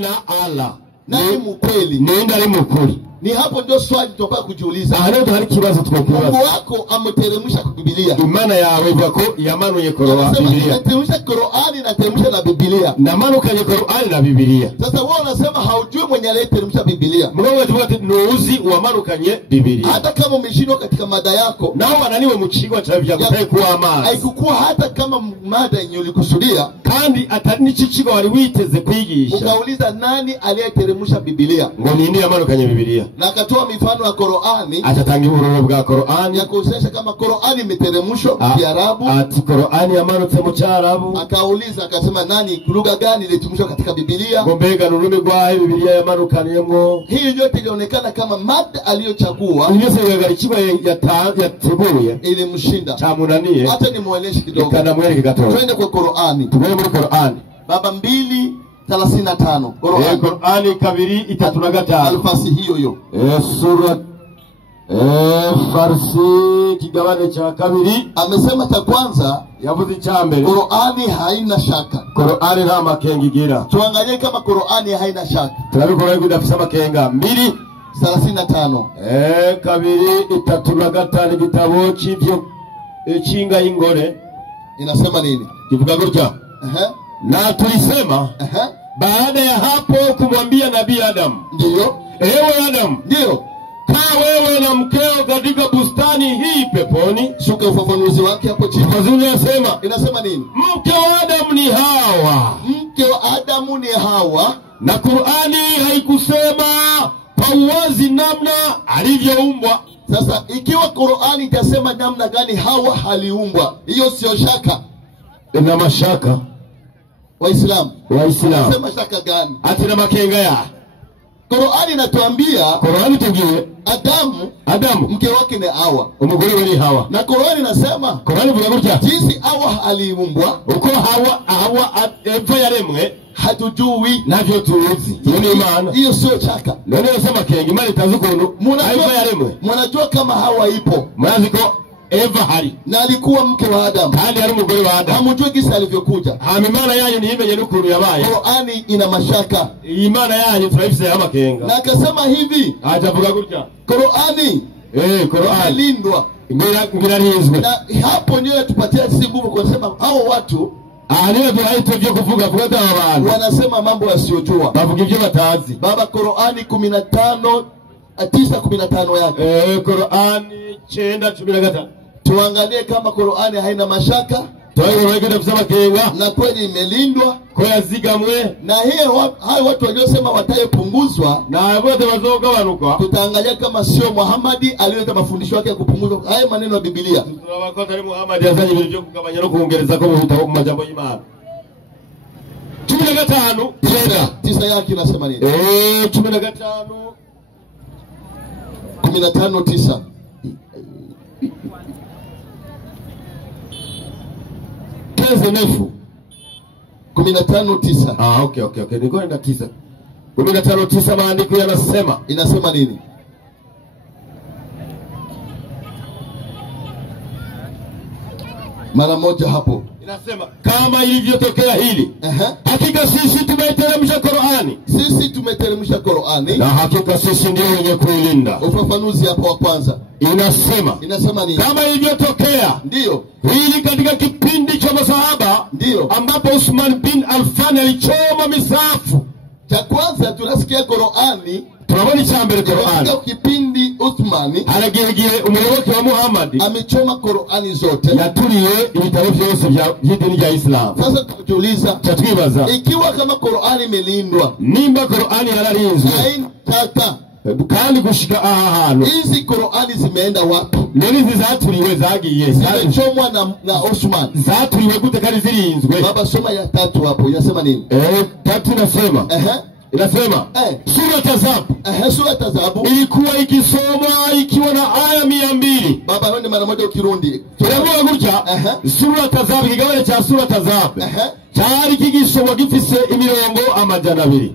na Allah? Nani mkweli? Nenda ali mkweli. Ni hapo ndio swali tunataka kujiuliza. Ndio hari kibazo tukokubaza. Mungu wako ameteremsha Biblia. Imana yawe bako yamanuye Qur'an Biblia. Ameteremsha Qur'an na ateremsha na Biblia. Na manukanye Qur'an na Biblia. Sasa wewe unasema haujui mwenye aliyeteremsha Biblia. Mungu atuwate nuuzi wamanukanye Biblia. Hata kama umeshindwa katika mada yako. Nao wananiwe mu kigo cha bya gutaikuwa amazi. Haikukuwa hata kama mada yenye ulikusudia. Kandi atani kigo wali witeze kwigisha. Ukauliza nani aliyeteremsha Biblia? Ngo nini yamanukanye Biblia? Na akatoa mifano ya Qur'ani. Atatanga ururo bwa Qur'ani. Ya kuonyesha kama Qur'ani imeteremshwa Kiarabu. Ati Qur'ani yamanutse mu Kiarabu. Akauliza akasema nani lugha gani ilitumishwa katika Biblia? Ngombega nurumi rwa Biblia yamanukanyemo. Hii yote ilionekana kama mada aliyochagua. Yose yagarikiba yateguye. Ilimshinda. Chamunanie. Hata nimueleze kidogo. Kana mweleke gato. Twende kwa Qur'ani. Tuwe muri Qur'ani. Baba 2:35. Qur'ani. Qur'ani 2:35. Alfasi hiyo. Sura Farsi kigabane cha kabiri. Amesema cha kwanza, yavuze cha mbere. Qur'ani haina shaka. Qur'ani nta makengigira. Tuangalie kama Qur'ani haina shaka. Turabikora yuko dafisa makenga. 2:35. 2:35 gitabo cy'ivyo cinga y'ingore. Inasema nini? Kivuga gutya. Na tulisema baada ya hapo kumwambia nabii Adam. Ndiyo. Ewe Adam. Ndiyo. Kaa wewe na mkeo katika bustani hii peponi. Shuka ufafanuzi wake hapo chini. Inasema nini? Mke wa Adamu ni Hawa. Mke wa Adamu ni Hawa. Na Qur'ani haikusema kwa uwazi namna alivyoumbwa. Sasa ikiwa Qur'ani itasema namna gani Hawa aliumbwa, hiyo sio shaka. Ina mashaka. Waislamu. Nasema shaka gani? Ati na makenga ya. Qur'ani inatuambia, Qur'ani tugiwe Adamu mke wake ni Hawa. Umugore we ni Hawa. Na Qur'ani inasema, Qur'ani vuga gutya. Jinsi Hawa aliumbwa, uko Hawa Eva yaremwe hatujui, navyo tuzi. Ni maana. Hiyo sio shaka. Ndio nasema kengi mali tazukundu. Eva yaremwe. Mnajua kama Hawa ipo. Mwanziko Eva hari. Na alikuwa mke wa Adamu. Kandi ari umugore wa Adamu. Hamujui kisa alivyokuja. Imana yanyu ni imenye n'ukuntu yabaye. Qur'ani ina mashaka. Imana yanyu turayifise amakenga. Na akasema hivi. Atavuga gutya. Qur'ani. Qur'ani lindwa. Ngira rizwe. Na hapo ndio tupatia sisi nguvu kwa kusema hao watu Anile tuhaitevye kuvuga vuga abantu. Wanasema mambo yasiyojua. Bavuga ivyo batazi. Baba Qur'ani 9:15 yake. Qur'ani 9:15. Tuangalie kama Qur'ani haina mashaka. Na kweli imelindwa. Kwa yazigamwe. Na hao watu waliosema watayepunguzwa. Na wote wazogabanuka. Tutaangalia kama sio Muhammad aliyoleta mafundisho yake ya kupunguzwa. Haya maneno ya Biblia. Tunawakota ni Muhammad yazanye ibintu byo kugabanya no kuongereza ko mu majambo y'Imana. 15 9 yake inasema nini? 15 15:9. Keze nefu 15:9. Okay. Niko enda 9. 15:9 maandiko yanasema. Inasema nini? Mara moja hapo. Inasema kama ilivyotokea hili. Hakika sisi tumeteremsha Qur'ani. Sisi tumeteremsha Qur'ani. Na hakika sisi ndio wenye kuilinda. Ufafanuzi hapo wa kwanza. Inasema nini? Kama ilivyotokea. Ndio. Hili katika kipindi cha masahaba. Ndio. Ambapo Usman bin Affan alichoma misafu. Cha kwanza tunasikia Qur'ani. Tunabona chambele Qur'ani. Kwa kipindi Uthmani aragirigire umuyoboke wa Muhammad amechoma Qur'ani zote. Yaturiye ibitabo byose bya dini ya Islam. Sasa tujiuliza, twibaza ikiwa kama Qur'ani imelindwa, nimba Qur'ani yararinzwe haitaka kandi gushika ahantu hizi Qur'ani zimeenda wapi? Nini zizaturiwe zagiye zimechomwa na Osman. Zaturiwe gute kari zirinzwe? Baba soma ya 3 hapo inasema nini? 3 inasema inasema sura Tazabu. Sura Tazabu ilikuwa ikisomwa ikiwa na aya 200. Baba ndio mara moja ukirundi. Turavuga gutya sura tazabu kigabane cha sura tazabu cyari kigishoboka gifise imirongo amajana abiri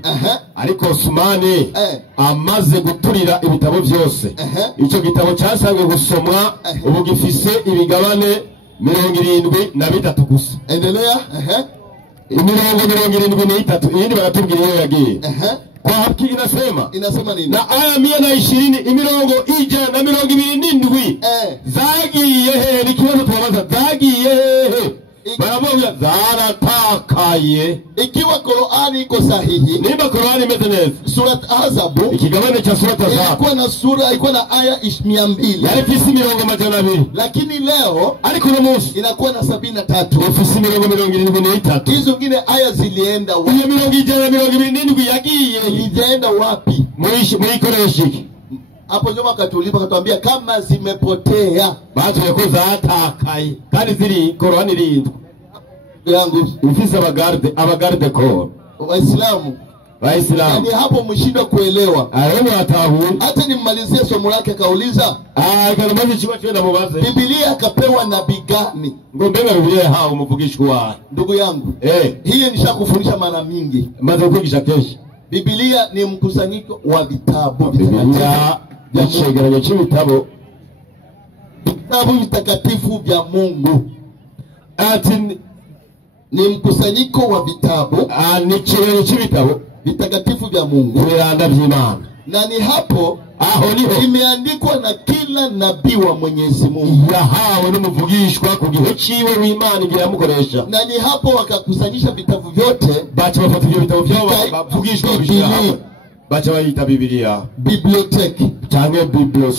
ariko Osmani amaze guturira ibitabo byose icyo gitabo cyasanzwe gusomwa ubu gifise ibigabane 73 gusa. Endelea. Imirongo 73 iyindi baratubwira iyo yagiye. Kwa haki inasema nini? Na aya 120 imirongo 127 zagiye he nikibazo tubabaza zagiye he baravuga zaratakaye. Ikiwa Qur'ani iko sahihi, nimba Qur'ani imeze neza, sura Ahzab ikigabane cha sura Ahzab ilikuwa na aya 200 yarifise imirongo amajana abiri, lakini leo ariko no munsi inakuwa na 73 ifise imirongo 73. Hizo ngine aya zilienda wapi? Iyo mirongo 127 yagiye ilienda wapi? Muikoresha iki? Hapo nyuma katulipa katuambia kama zimepotea bazo yako zatakaye kandi ziri Qur'ani rindwa yangu ifisa abagarde ko Waislamu. Yani hapo mshindo kuelewa. Ayo atahu. Hata nimalizie somo lake kauliza. Kanamaze chiwa cyenda mubaze. Biblia akapewa nabii gani? Ngombega Biblia hao umuvugishwa. Ndugu yangu. Hii nishakufundisha mara mingi. Maze kugisha kesho. Biblia ni mkusanyiko wa vitabu vitakatifu. Yachegeranyo cy'ibitabo. Vitabu vitakatifu vya Mungu. Ati ni mkusanyiko wa vitabu. Ni chegeranyo cy'ibitabo vitakatifu vya Mungu. Biranda by'Imana. Na ni hapo niho imeandikwa na kila nabii wa Mwenyezi Mungu. Yahawe n'umuvugishwa ku gihe ciwe w'Imana igihe yamukoresha. Na ni hapo wakakusanyisha vitabu vyote. Bacha bafata ibyo bitabo byabo bavugishwa bishira hamwe. Bacha bayita Biblia. Bibliothèque. Cyangwa Biblos.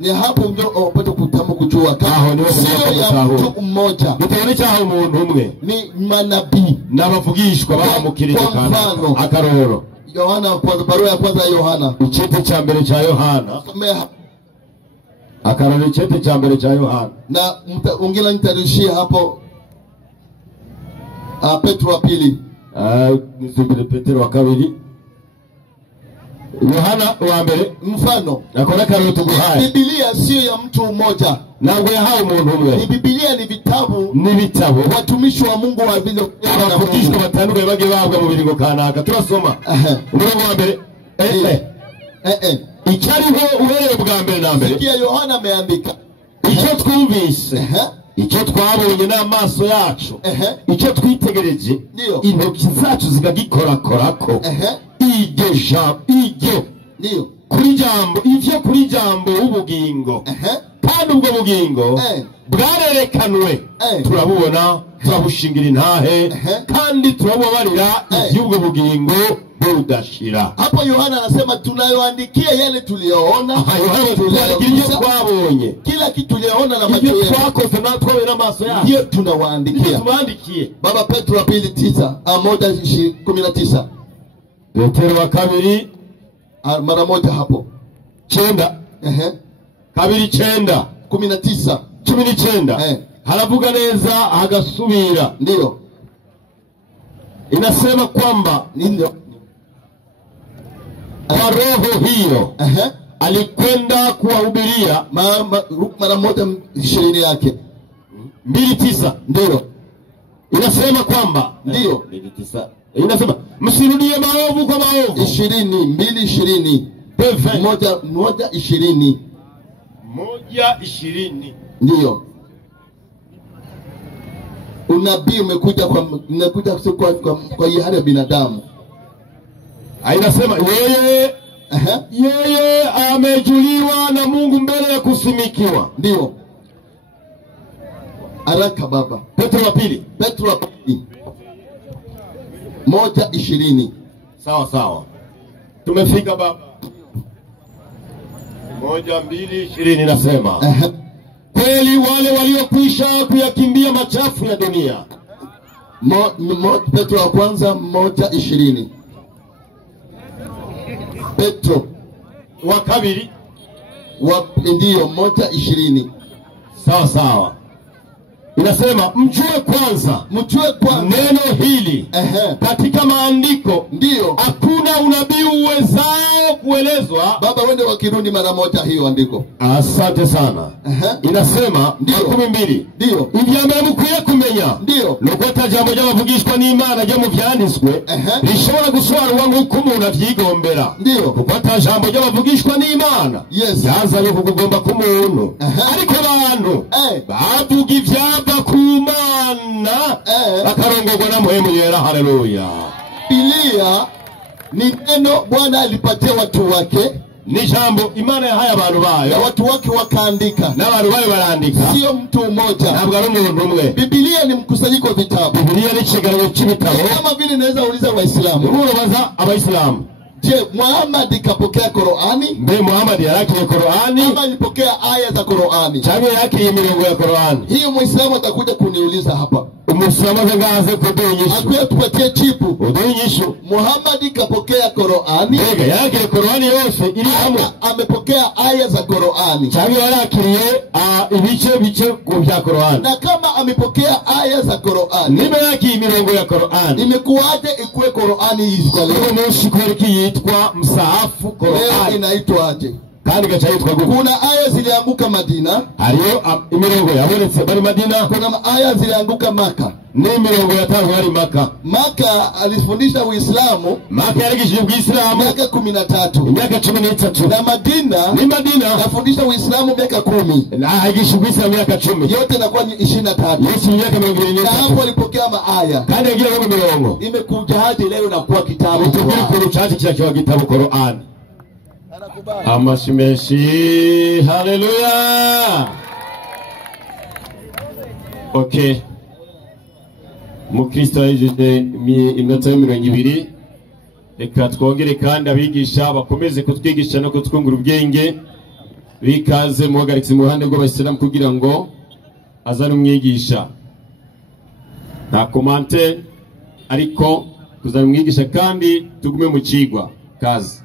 Ni hapo ndio upate kutamu kujua kama sio ya mtu mmoja. Bitari cyaho umuntu umwe. Ni manabii n'abavugishwa baramukirije kana akaroro. Yohana kwanza, barua ya kwanza ya Yohana. Ichete cha mbere cha Yohana. Akaroro ichete cha mbere cha Yohana. Na ungela nitarushia hapo Petro wa pili. Nizubire Petro wa kabiri. Yohana wa mbere mfano. Nakona karoro tuguhaye. Biblia sio ya mtu mmoja. Nangwe yahawe umuntu umwe. Ni Biblia ni vitabu. Watumishi wa Mungu wa vile abavugishwa batandukanye bage babwa mu biringo kanaka turasoma. Umurongo wa mbere. Icyariho uhereye bwa mbere na mbere. Sikia Yohana ameandika. Icyo twumvise. Icyo twabonye n'amaso yacu. Icyo twitegereje. Intoki zacu zigagikorakorako. Iryo ndio kuri jambo ubugingo. Kandi ubwo bugingo bwarerekanwe turabubona turabushingira intahe kandi turabubarira iby'ubwo bugingo budashira. Hapo Yohana anasema tunayoandikia yale tuliyoona. Yohana tunaandikia twabonye kila kitu tuliyoona na macho yetu. Twakoze natwe na maso yacu. Ndio tunawaandikia. Tumaandikie. Baba Petro wa pili 9:19. Petro wa kabiri mara moja hapo 9. Kabiri 9 19 haravuga neza hagasubira. Ndio inasema kwamba ndio kwa roho hiyo alikwenda kuwahubiria mara moja 20 yake 2:9. Ndio inasema kwamba ndio 2:9 inasema msirudie maovu kwa maovu. 2:20 1:20 ndio unabii umekuja kwa hali ya binadamu. Inasema yeye amejuliwa na Mungu mbele ya kusimikiwa. Ndio haraka baba. Petro wa pili 1:20. Sawa tumefika baba. 1:20 nasema kweli wale waliokwisha kuyakimbia machafu ya dunia. Petro wa kwanza 1:20. Petro wa kabiri ndio 1:20. Sawa inasema mjue kwanza neno hili katika maandiko. Ndio hakuna unabii uwezao kuelezwa. Baba wende wakirudi mara moja hiyo andiko. Asante sana. Inasema 12. Ndio. Ibyambere mukwiye kumenya. Ndio. Nuko tajambo ry'abavugishwa n'Imana ryo mu vyanditswe rishobora gusobanurwa nk'uko umuntu avyigombera. Ndio. Kuko tajambo ry'abavugishwa n'Imana yazanye kugomba ku muntu. Ariko abantu bavuga ivyava ku Mana bakarongorwa na Mpwemu Yera. Haleluya. Biblia ni neno Bwana alipatia watu wake, ni jambo Imana yahaye abantu bayo, na watu wake wakaandika, na abantu bayo barandika. Sio mtu mmoja, ntabwo ari umuntu umwe. Biblia ni mkusanyiko wa vitabu. Biblia ni kiganiro cy'ibitabo. Kama vile naweza uliza Waislamu, ubaza Abayisilamu, je, Muhammad kapokea Qur'ani? Mbe Muhammad yarakiye Qur'ani? Kama alipokea aya za Qur'ani, cyangwa yarakiye mirongo ya Qur'ani? Hiyo Muislamu atakuja kuniuliza hapa. Umuislamu ngaze kudunyisha. Akuye tupatie chipu. Udunyisha. Muhammad kapokea Qur'ani. Mbega yarakiye Qur'ani yose iri hamwe? Amepokea aya za Qur'ani. Cyangwa yarakiye ibice bya Qur'ani? Na kama amepokea aya za Qur'ani, niba yarakiye mirongo ya Qur'ani, imekuaje ikuwe Qur'ani hizi kwa leo? Munsi kweriki yitwa msahafu Qur'ani. Leo inaitwaje? Kandi gacha yitwa guko. Kuna aya zilianguka Madina. Hariyo imirongo yabonetse bari Madina. Kuna aya zilianguka Maka. Ni imirongo yatanzwe bari Maka. Maka alifundisha Uislamu. Maka yarigishije Uislamu miaka 13. Miaka 13. Na Madina, ni Madina afundisha Uislamu miaka 10. Na hagishi Uislamu miaka 10. Yote inakuwa 23. Yesu miaka 20. Na hapo alipokea maaya. Kandi yagira ngo mirongo. Imekujaje leo na kuwa kitabu? Utubiri ku rucaci kira kitabu Qur'an. Amashimeshi. Haleluya. Okay. Mukristo yije iminota 20. Reka twongere kandi abigisha bakomeze kutwigisha no kutwungura ubwenge. Bikaze muhagarikse mu ruhande rw'Abayisilamu kugira ngo azane umwigisha. Nta komante ariko kuzana umwigisha kandi tugume mu kigwa. Kazi.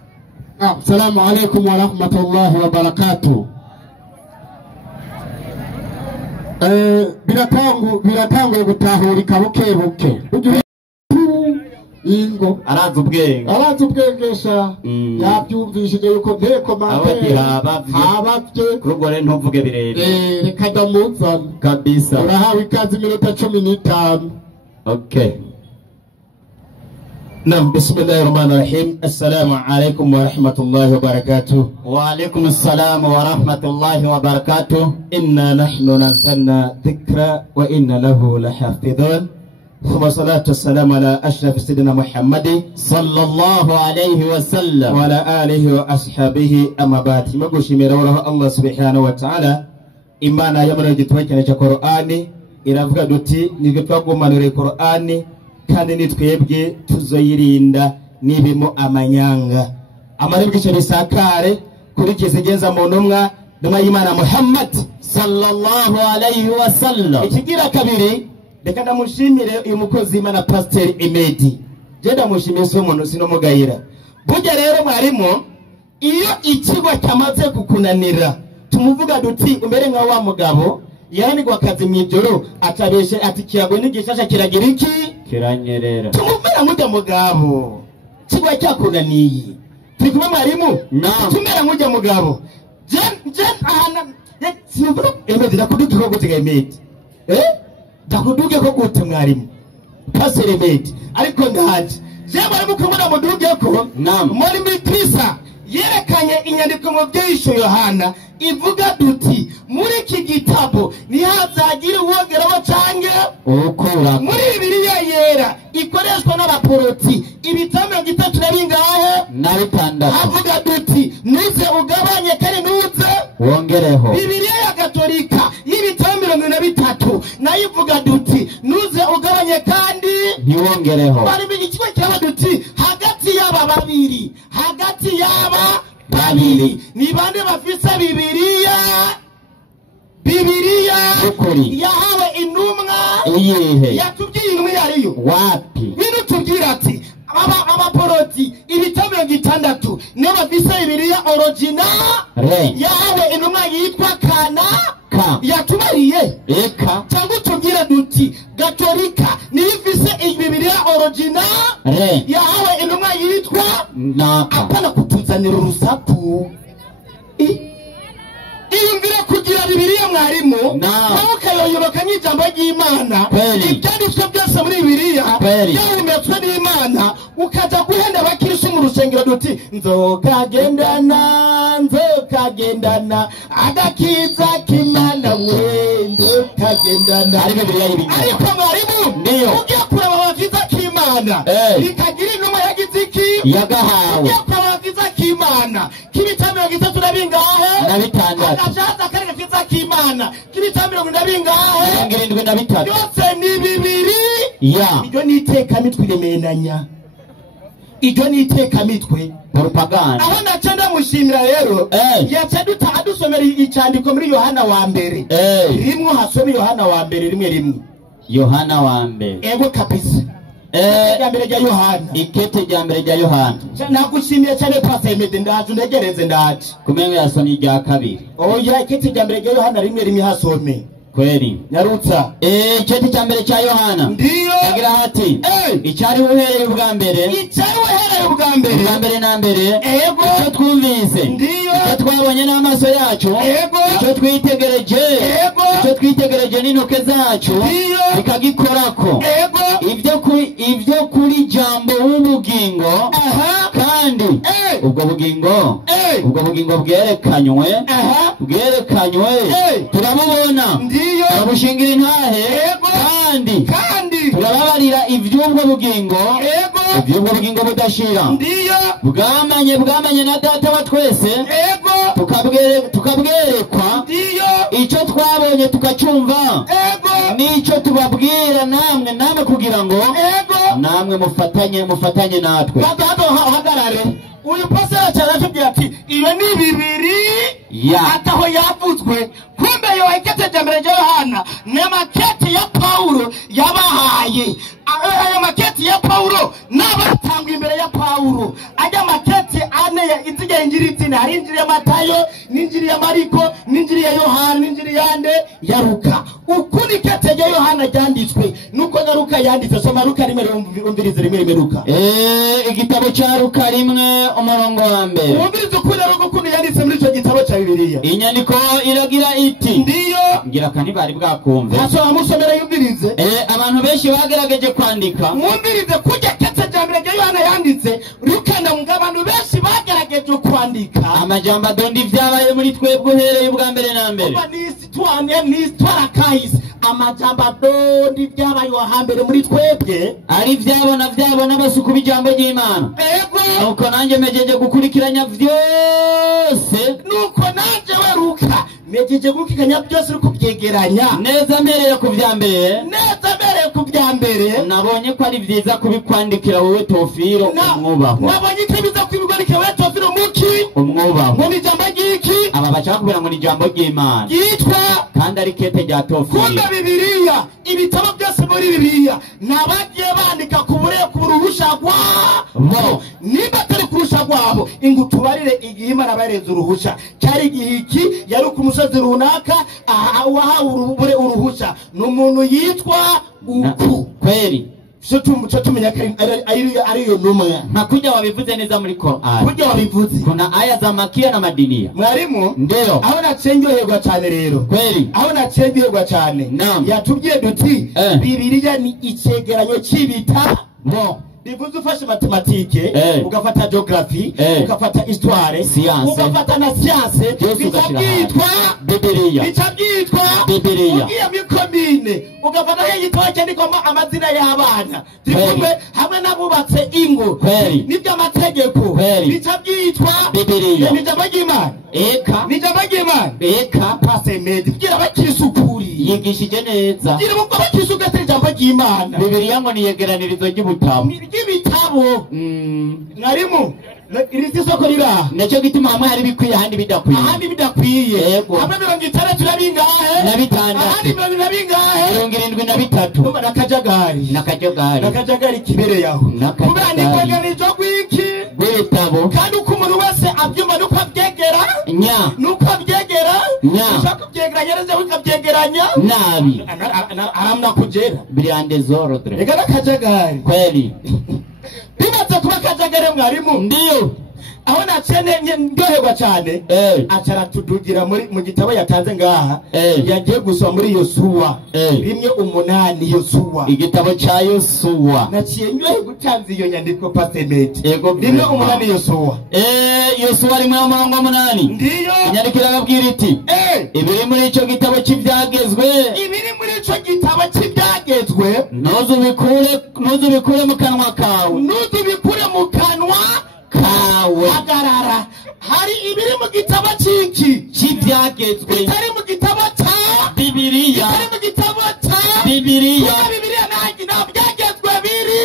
Assalamu alaikum wa rahmatullahi wa barakatuh. Biratanguye gutahurika buke. Ingo araza ubwengesha yabyumvishije yuko nteko mate habavye kurugore ntuvuge birere reka ndamuzana kabisa. Urahawe ikaze iminota 15. Okay. نعم بسم الله الرحمن الرحيم. السلام عليكم ورحمة الله وبركاته. وعليكم السلام ورحمة الله وبركاته. إنا نحن نزلنا ذكرى وإن له لحافظون. ثم صلاة والسلام على أشرف سيدنا محمد صلى الله عليه وسلم وعلى آله وأصحابه أما بعد. مقوشي ميروره الله سبحانه وتعالى إمانا يمنى جتوكنا القرآن iravuga duti nibyo twagumanura Qur'ani kandi nitwebwe tuzoyirinda nibimo amanyanga amaribwisho risakare kuri kizigeza mu ntumwa y'Imana Muhammad sallallahu alayhi wa sallam. Ikigira kabiri reka ndamushimire uyu mukozi Imana Pastor Emedi. Je ndamushimiye so umuntu sinomugayira. Burya rero mwarimo iyo ikigo cyamaze kukunanira tumuvuga duti umbere nka wa mugabo yani kwa kazi mwijoro atabeshe ati kiyago n'igishasha kiragira iki kiranyerera. Tumumera muda mugabo kigwa cyakunaniye turi kumwe mwarimu tumera muda mugabo je ahana sinubro Emedi ndakuduke ko gutega Emedi ndakuduke ko gute mwarimu Pastor Emedi ariko ndaje je mwarimu kumuna muduge ko muri Bikrisa yerekanye inyandiko mu byisho Yohana ivuga duti muri iki gitabo ni hazagira uwongeraho cange ukura muri Bibiliya yera ikoreshwa n'abaporoti ibitamo 3 na bingahe na 6 havuga duti nuze ugabanye kare nuze wongereho. Bibiliya ya Katolika y'ibitamo 23 nayo ivuga duti nuze ugabanye kandi ntiwongereho. Bari bigikwe cyaba duti hagati y'aba babiri ni bande bafisa Bibiliya yahawe intumwa yatubwiye intumwa yariyo wapi bino tubwira ati abaporoti ibitabo 6 niyo bafisa Bibiliya original yahawe intumwa yitwa Kana yatubariye eka cyangwa tubwira duti Gatolika niyo ifise Bibiliya original yahawe intumwa yitwa naka apana kutuzanira urusaku. Iyumvire kugira Bibiliya mwarimu nawe ukayoyoboka nk'ijambo ry'Imana ibyanditswe byose muri Bibiliya byahumetswe n'Imana ukaja guhenda abakristo mu rusengero duti nzokagendana agakiza k'Imana we nzokagendana ariko mwarimu ugiye kuraba agakiza k'Imana ikagira intumwa yagize iki yagahawe ugiye kuraba agakiza k'Imana k'ibitambiro gitatu na bingahe na bitandatu agakiza k'agakiza k'Imana k'ibitambiro na bingahe 73 byose ni bibiri ibyo niteka mitwe iremenanya ibyo niteka mitwe propaganda aho naca ndamushimira rero yaca adusomera icandiko muri Yohana wa mbere rimwe hasome Yohana wa mbere rimwe Yohana wa mbere ego kabisa Jambere rya Yohana ikete jambere rya Yohana nagushimiye cyane Pastor Mede ndaje ndegereze ndaje kumenye yasomye rya kabiri oya ikete jambere rya Yohana rimwe hasome kweli nyarutsa ikete jambere cya Yohana ndiyo agira hati icyari uhereye ubwa mbere ubwa mbere na mbere ego icyo twumvise ndiyo icyo twabonye n'amaso yacu ego icyo twitegereje n'intoke zacu bikagikorako ego ibyo kuri jambo w'ubugingo kandi ubwo bugingo bwerekanywe turabubona turabushingira intahe kandi turababarira iby'ubwo bugingo budashira bwamanye na data wa twese tukabwerekwa icyo twabonye tukacyumva n'icyo tubabwira namwe kugira ngo namwe mufatanye natwe hagarare uyu pastor cyarashubye ati iyo ni bibiri ataho yavuzwe kumbe yo ikete jambere rya Yohana na makete ya Paulo yabahaye ayo makete ya Paulo n'abatangwa imbere ya Paulo ajya makete ane ya izige injiri hari injiri ya Matayo n'injiri ya Mariko n'injiri ya Yohana n'injiri yande ya Luka ukuri kete ya Yohana yanditswe nuko na Luka yanditse soma Luka rimwe umvirize rimwe Luka igitabo cya Luka rimwe umurongo wa mbere umvirize ukuri rukundo yanditse muri icyo gitabo cya Bibiliya inyandiko iragira iti ndiyo ngira kandi bari bwakumve haso amusomera yumvirize abantu benshi bagerageje kwandika mwumvirize kujya kete jambere rya Yohana yanditse rukanda ngo abantu benshi bagerageje kwandika amajambo adondi byabaye muri twebwe uhereye ubwa mbere na mbere n'isitwara kahise amajambo adondi byabaye hambere muri twebwe ari byabona basuku bijambo ry'Imana nuko nanjye mejeje gukurikiranya byose nuko nanjye weruka mejeje gukurikiranya byose uri kubyegeranya neza mbereye ku byambere nabonye ko ari byiza kubikwandikira wowe Tofiro umwubaho nabonye ko biza kubigwandikira wowe Tofiro umwubaho ngo ni jambo ryiki aba bashaka kubera ngo ni jambo ry'Imana yitwa kandi ari kete rya Tofiro kumbe Bibiliya ibitabo byose muri Bibiliya nabagiye bandika ku ruhusha rwabo niba tari kurusha rwabo ingutubarire igihe Imana bareze uruhusha cyari igihiki yari ku musozi runaka wahawe uruhusha n'umuntu yitwa uku kweli cyo tumenya ariyo numwe nakujya wabivuze neza muri Qur'an kujya wabivuze kuna aya za Makia na Madinia mwarimu ndio aho nacengerwa cyane rero kweli aho nacengerwa cyane yatubwiye duti Bibiliya ni icegeranyo cy'ibitabo bivuze ufashe matematike ugafata geography ugafata histoire ugafata na science bicabyitwa Bibiliya ugiye mu komine ugafata y'igitabo cyandikamo amazina y'abana zikumwe hamwe nabubatse ingo nibyo amategeko bicabyitwa Bibiliya ni jambo ry'Imana ni jambo ry'Imana Pastor Mede kugira bakisukuri yigishije neza kugira ngo bakisuke jambo ry'Imana Bibiliya ngo ni yegeranirizo ry'ubutabo ibitabo mwarimu irisi soko rira nacyo gituma hamwe hari bikwiye ahandi bidakwiye hamwe 76 na bitandatu ahandi 73 nakajagari kibere yaho kubandikwa nizo gwiki gwitabo kandi uko umuntu wese abyumva nuko abyegera nuko abyegera ushaka kubyegeranya ukabyegeranya nabi aramna kujera birande zoro dre ega nakajagari kweli kuba kajagare mwarimu. Ndiyo. Aho nacene ndoherwa cyane acara tudugira mu gitabo yatanze ngaha yagiye gusoma muri Yosuwa 1:8 Yosuwa igitabo cha Yosuwa naciye nyoye gutanza iyo nyandiko Pastor 1:8 Yosuwa Yosuwa 1:8 ndiyo inyandikira ababwira iti ibiri muri ico gitabo cy'ibyagezwe ntuzubikure mu kanwa kawe hagarara hari ibiri mu gitabo cy'ibyagezwe bitari mu gitabo cya Bibiliya bitari mu gitabo cya Bibiliya nta byagezwe biri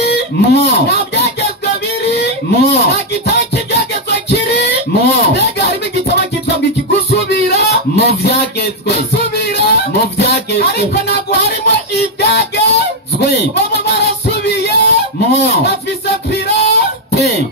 nta gitabo cy'ibyagezwe kiri mbega harimo igitabo cyitwa ngo ikigusubira mu byagezwe ariko ntabwo harimo ibyagezwe baba barasubiye bafise pirate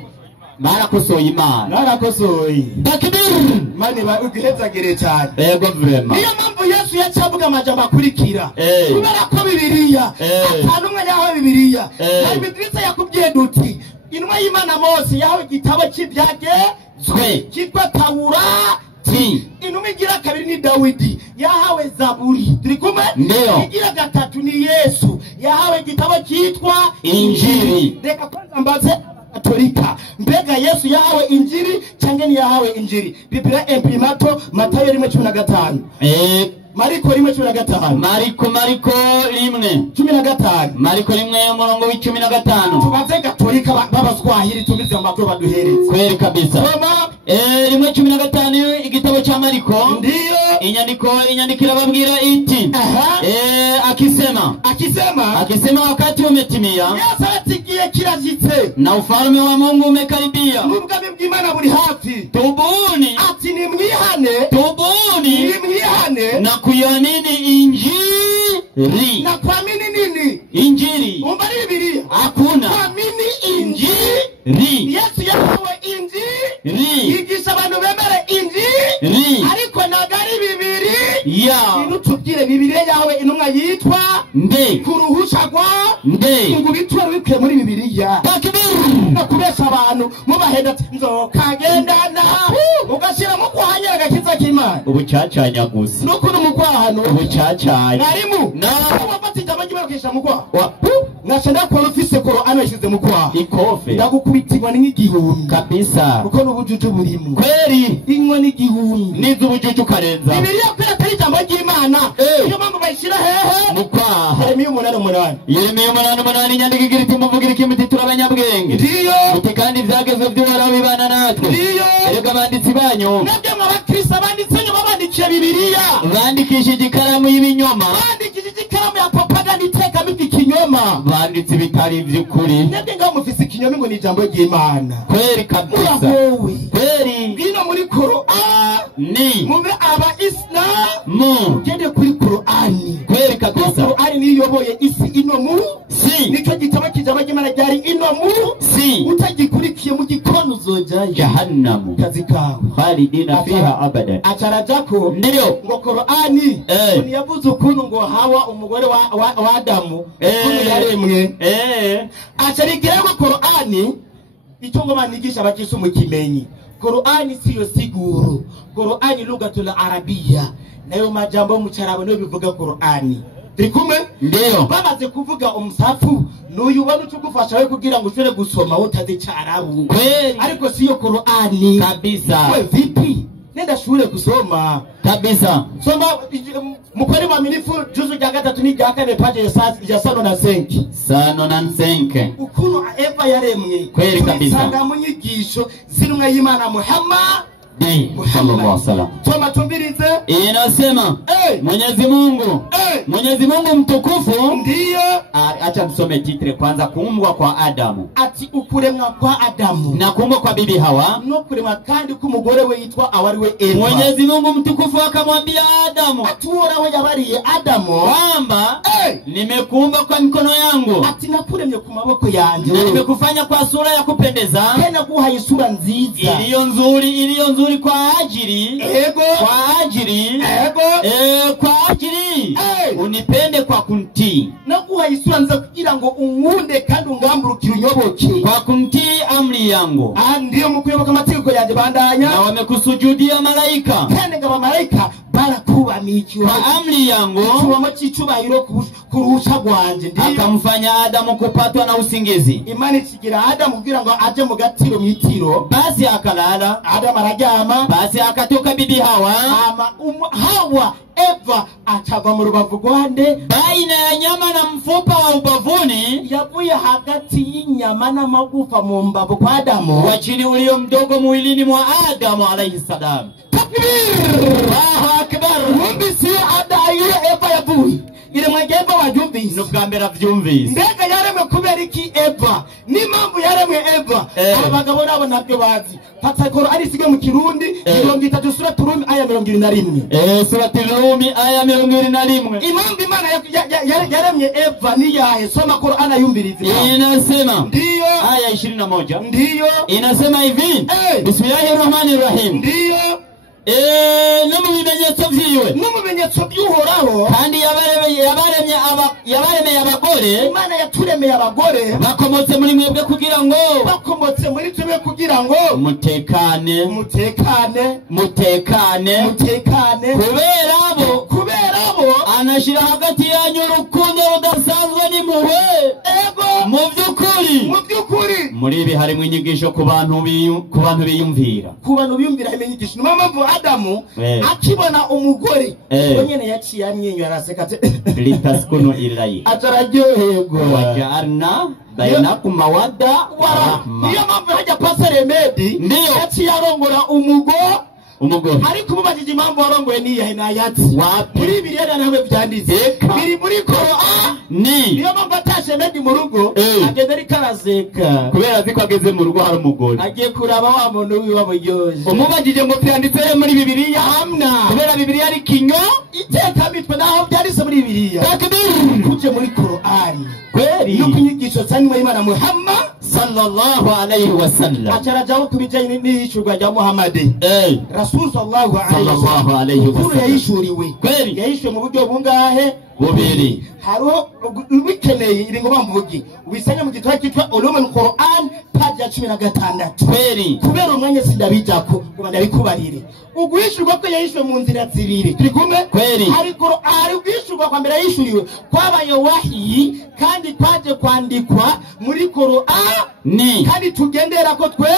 barakosoye Imana barakosoye takbir mani ugihezagire cyane yego vrema niyo mpamvu Yesu yacavuga amajambo akurikira kubera ko Bibiliya atanu umwe yaho Bibiliya hari Bibiliya yakubwiye duti inwa y'Imana Mose yaho igitabo cy'ibyagezwe cyitwa Taurati inuma igira kabiri ni Dawidi yahawe Zaburi turi kumwe igira gatatu ni Yesu yahawe igitabo cyitwa Injili reka kwanza mbaze Katolika mbega Yesu yahawe Injili cyangwa ni yahawe Injili Biblia imprimato Matayo 1:15 Mariko 1:15 Mariko 1:15 Mariko 1:15 tubaze Katolika babaswahili tumize amakuru baduhereze kweli kabisa soma 1:15 igitabo cha Mariko ndiyo inyandikira babwira iti akisema wakati umetimia Yesu atigiye kirajitse na ufalme wa Mungu umekaribia n'ubwami bw'Imana buri hafi tubuni ati nimwihane na kuyanini Injili na kuamini nini Injili umbali Bibiliya hakuna kuamini Injili Yesu yahawe Injili yigisha abantu bemere Injili ariko nagari Bibiliya tubwire Bibiliya yawe intumwa yitwa kuruhusha rwa ngo bitwara bikwiye muri Bibiliya no kubesha abantu mubahenda nzokagendana ugashyira mu kwahanyira agakiza k'Imana ubucacanya gusa no kuno mu kwahano ubucacanya mwarimu wafatije amagi bakisha mu kwaha nashanda ko ufise Qur'an yashize mu kwaha ikofe ndagukubitirwa n'igihumbi kabisa kuko n'ubujuju burimo kweli inwa n'igihumbi n'ubujuju karenza Bibiliya kwera atari ijambo ry'Imana iyo mpamvu bayishyira hehe mu kwaha Yeremiya 8:8 inyandiko igira iti muvugira iki muti turabanyabwenge ndiyo muti kandi ibyagezwe by'Uhoraho bibana natwe ndiyo erega abanditsi banyu nabyo mw'abakristo banditse nyuma bandikiye Bibiliya bandikishije ikaramu y'ibinyoma bandikishije ikaramu ya propaganda itekamo ikinyoma banditse ibitari iby'ukuri nabyo ngaho mufise ikinyoma ngo ni ijambo ry'Imana kweli kabisa kweli ngino muri Qur'an ni mube aba Islam gende kuri Qur'an kweli kabisa Qur'an ni yoboye isi ino mu nicyo gitabo kijama ry'Imana ryari ino mu utagikurikiye mu gikono uzoja jahannam kazi kawe khalidina fiha abadan acarajako ndiyo ngo Qur'an ni yavuze ukuntu ngo Hawa umugore wa Adamu ukuntu yaremwe acarigira ngo Qur'an icyo ngo banigisha abakisha mu kimenyi Qur'an siyo siguro Qur'an lugatul arabia nayo majambo mu cyarabo no bivuga Qur'an Dikume ndiyo bamaze kuvuga umusafu n'uyu wari utugufasha we kugira ngo ushobore gusoma utazi cyarabu kweli ariko siyo Qur'an kabisa we vipi nenda shule kusoma kabisa soma mukore wa milifu juzu ya 3 ni ya 4 page ya sano na 5 ukuru Eva yaremwe kweli kabisa sanga mu nyigisho zirumwe y'Imana Muhammad sallallahu alaihi wasallam soma tumbirize inasema Mwenyezi Mungu mtukufu ndiyo acha tusome titre kwanza kuumbwa kwa Adamu ati ukuremwa kwa Adamu na kuumbwa kwa bibi Hawa no kuremwa kandi kumugore we yitwa awariwe Eva Mwenyezi Mungu mtukufu akamwambia Adamu atuora we yabariye Adamu kwamba nimekuumba kwa mikono yangu ati nakuremye ku maboko yanjye na nimekufanya kwa sura ya kupendeza tena kuhaye sura nziza iliyo nzuri kwa ajili kwa ajili unipende kwa kuntii na naguhaye isura nza kugira ngo unkunde kandi ungamburukire unyoboke kwa kumtii amri yangu. Ndiyo mukuyoboka amategeko yanjye bandanya. Na wamekusujudia malaika. Kandi ngo abamalayika barakubamikiwe kwa amri yangu. Cyubamo cyicubahiro kurusha rwanje. Akamfanya Adamu kupatwa na usingizi. Imana ikigira Adamu kugira ngo aje mu gatiro mitiro. Basi akalala. Adamu arajama. Basi akatoka bibi Hawa. Hawa Eva atava mu rubavu rwande. Baina ya nyama na mfupa wa ubavuni. Yavuye hagati y'inyama n'amagufa mu mbavu kwa Adamu. Wa chini ulio mdogo mwilini mwa Adamu alayhi salam. Allahu akbar. Mumbisi adaye Eva yavuye. Ile mwege Eva wajumvise. Nubwambera vyumvise. Mbega yaremwe kubera iki Eva? Ni mambo yaremwe Eva. Abagabo nabo nabyo bazi. Patakoro ari sige mu Kirundi 33 sura Turumi aya 21. Sura Turumi aya 21. Imambo Imana yaremye Eva ni yahe? Soma Qur'ana yumvirize. Inasema. Ndiyo. Aya 21. Ndiyo. Inasema hivi. Bismillahirrahmanirrahim. Ndiyo. No mu bimenyetso vyiwe. No mu bimenyetso by'uhoraho. Kandi yabaremeye abagore. Imana yaturemeye abagore. Bakomotse muri mwebwe kugira ngo. Bakomotse muri twe kugira ngo. Mutekane. Kubera abo. Anashira hagati yanyu urukundo rudasanzwe n'impuhwe. Ego. Mu by'ukuri. Muri ibi harimo inyigisho ku bantu biyumvira. Ku bantu biyumvira inyigisho. Mpamvu Adamu akibona umugore nyene yaciye amyenyo araseka ate litaskunu ilayi atararyoherwa wajarna bainakum mawadda wa rahma. Niyo mpamvu hajya Pastor Emedi yaciye arongora umugore ariko mubajije impamvu arongoye niyahe nayatsi muri Bibiliya nawe byanditse biri muri Qur'an. Niyo mpamvu atashe Emedi mu rugo agenda ari karaseka kubera aziko ageze mu rugo hari umugore agiye kuraba wa muntu wiwa muyoje. Umubajije ngo byanditse muri Bibiliya hamna kubera Bibiliya ari kinyo iteka mitwe naho byanditse muri Bibiliya kuje muri Qur'an kweli no kunyigisho cyane mu Imana Muhammad sallallahu alayhi wasallam acarajaho kubijanye n'ishurwa rya Muhammad Rasul sallallahu alayhi wasallam yayishuriwe kweli yayishwe mu buryo bungahe bubiri. Haro wikeneye iringo bamvugi ubisanya mu gitwa kitwa Ulumul Qur'an page ya 16 kweli kubera umwanya sindabijako kuba ndabikubarire ugwishurwa ko yayishwe mu nzira zibiri turi kumwe kweli hari ugwishurwa kwa mbere yayishuriwe kwabaye wahi kandi kwaje kwandikwa muri Qur'an kandi tugendera ko twe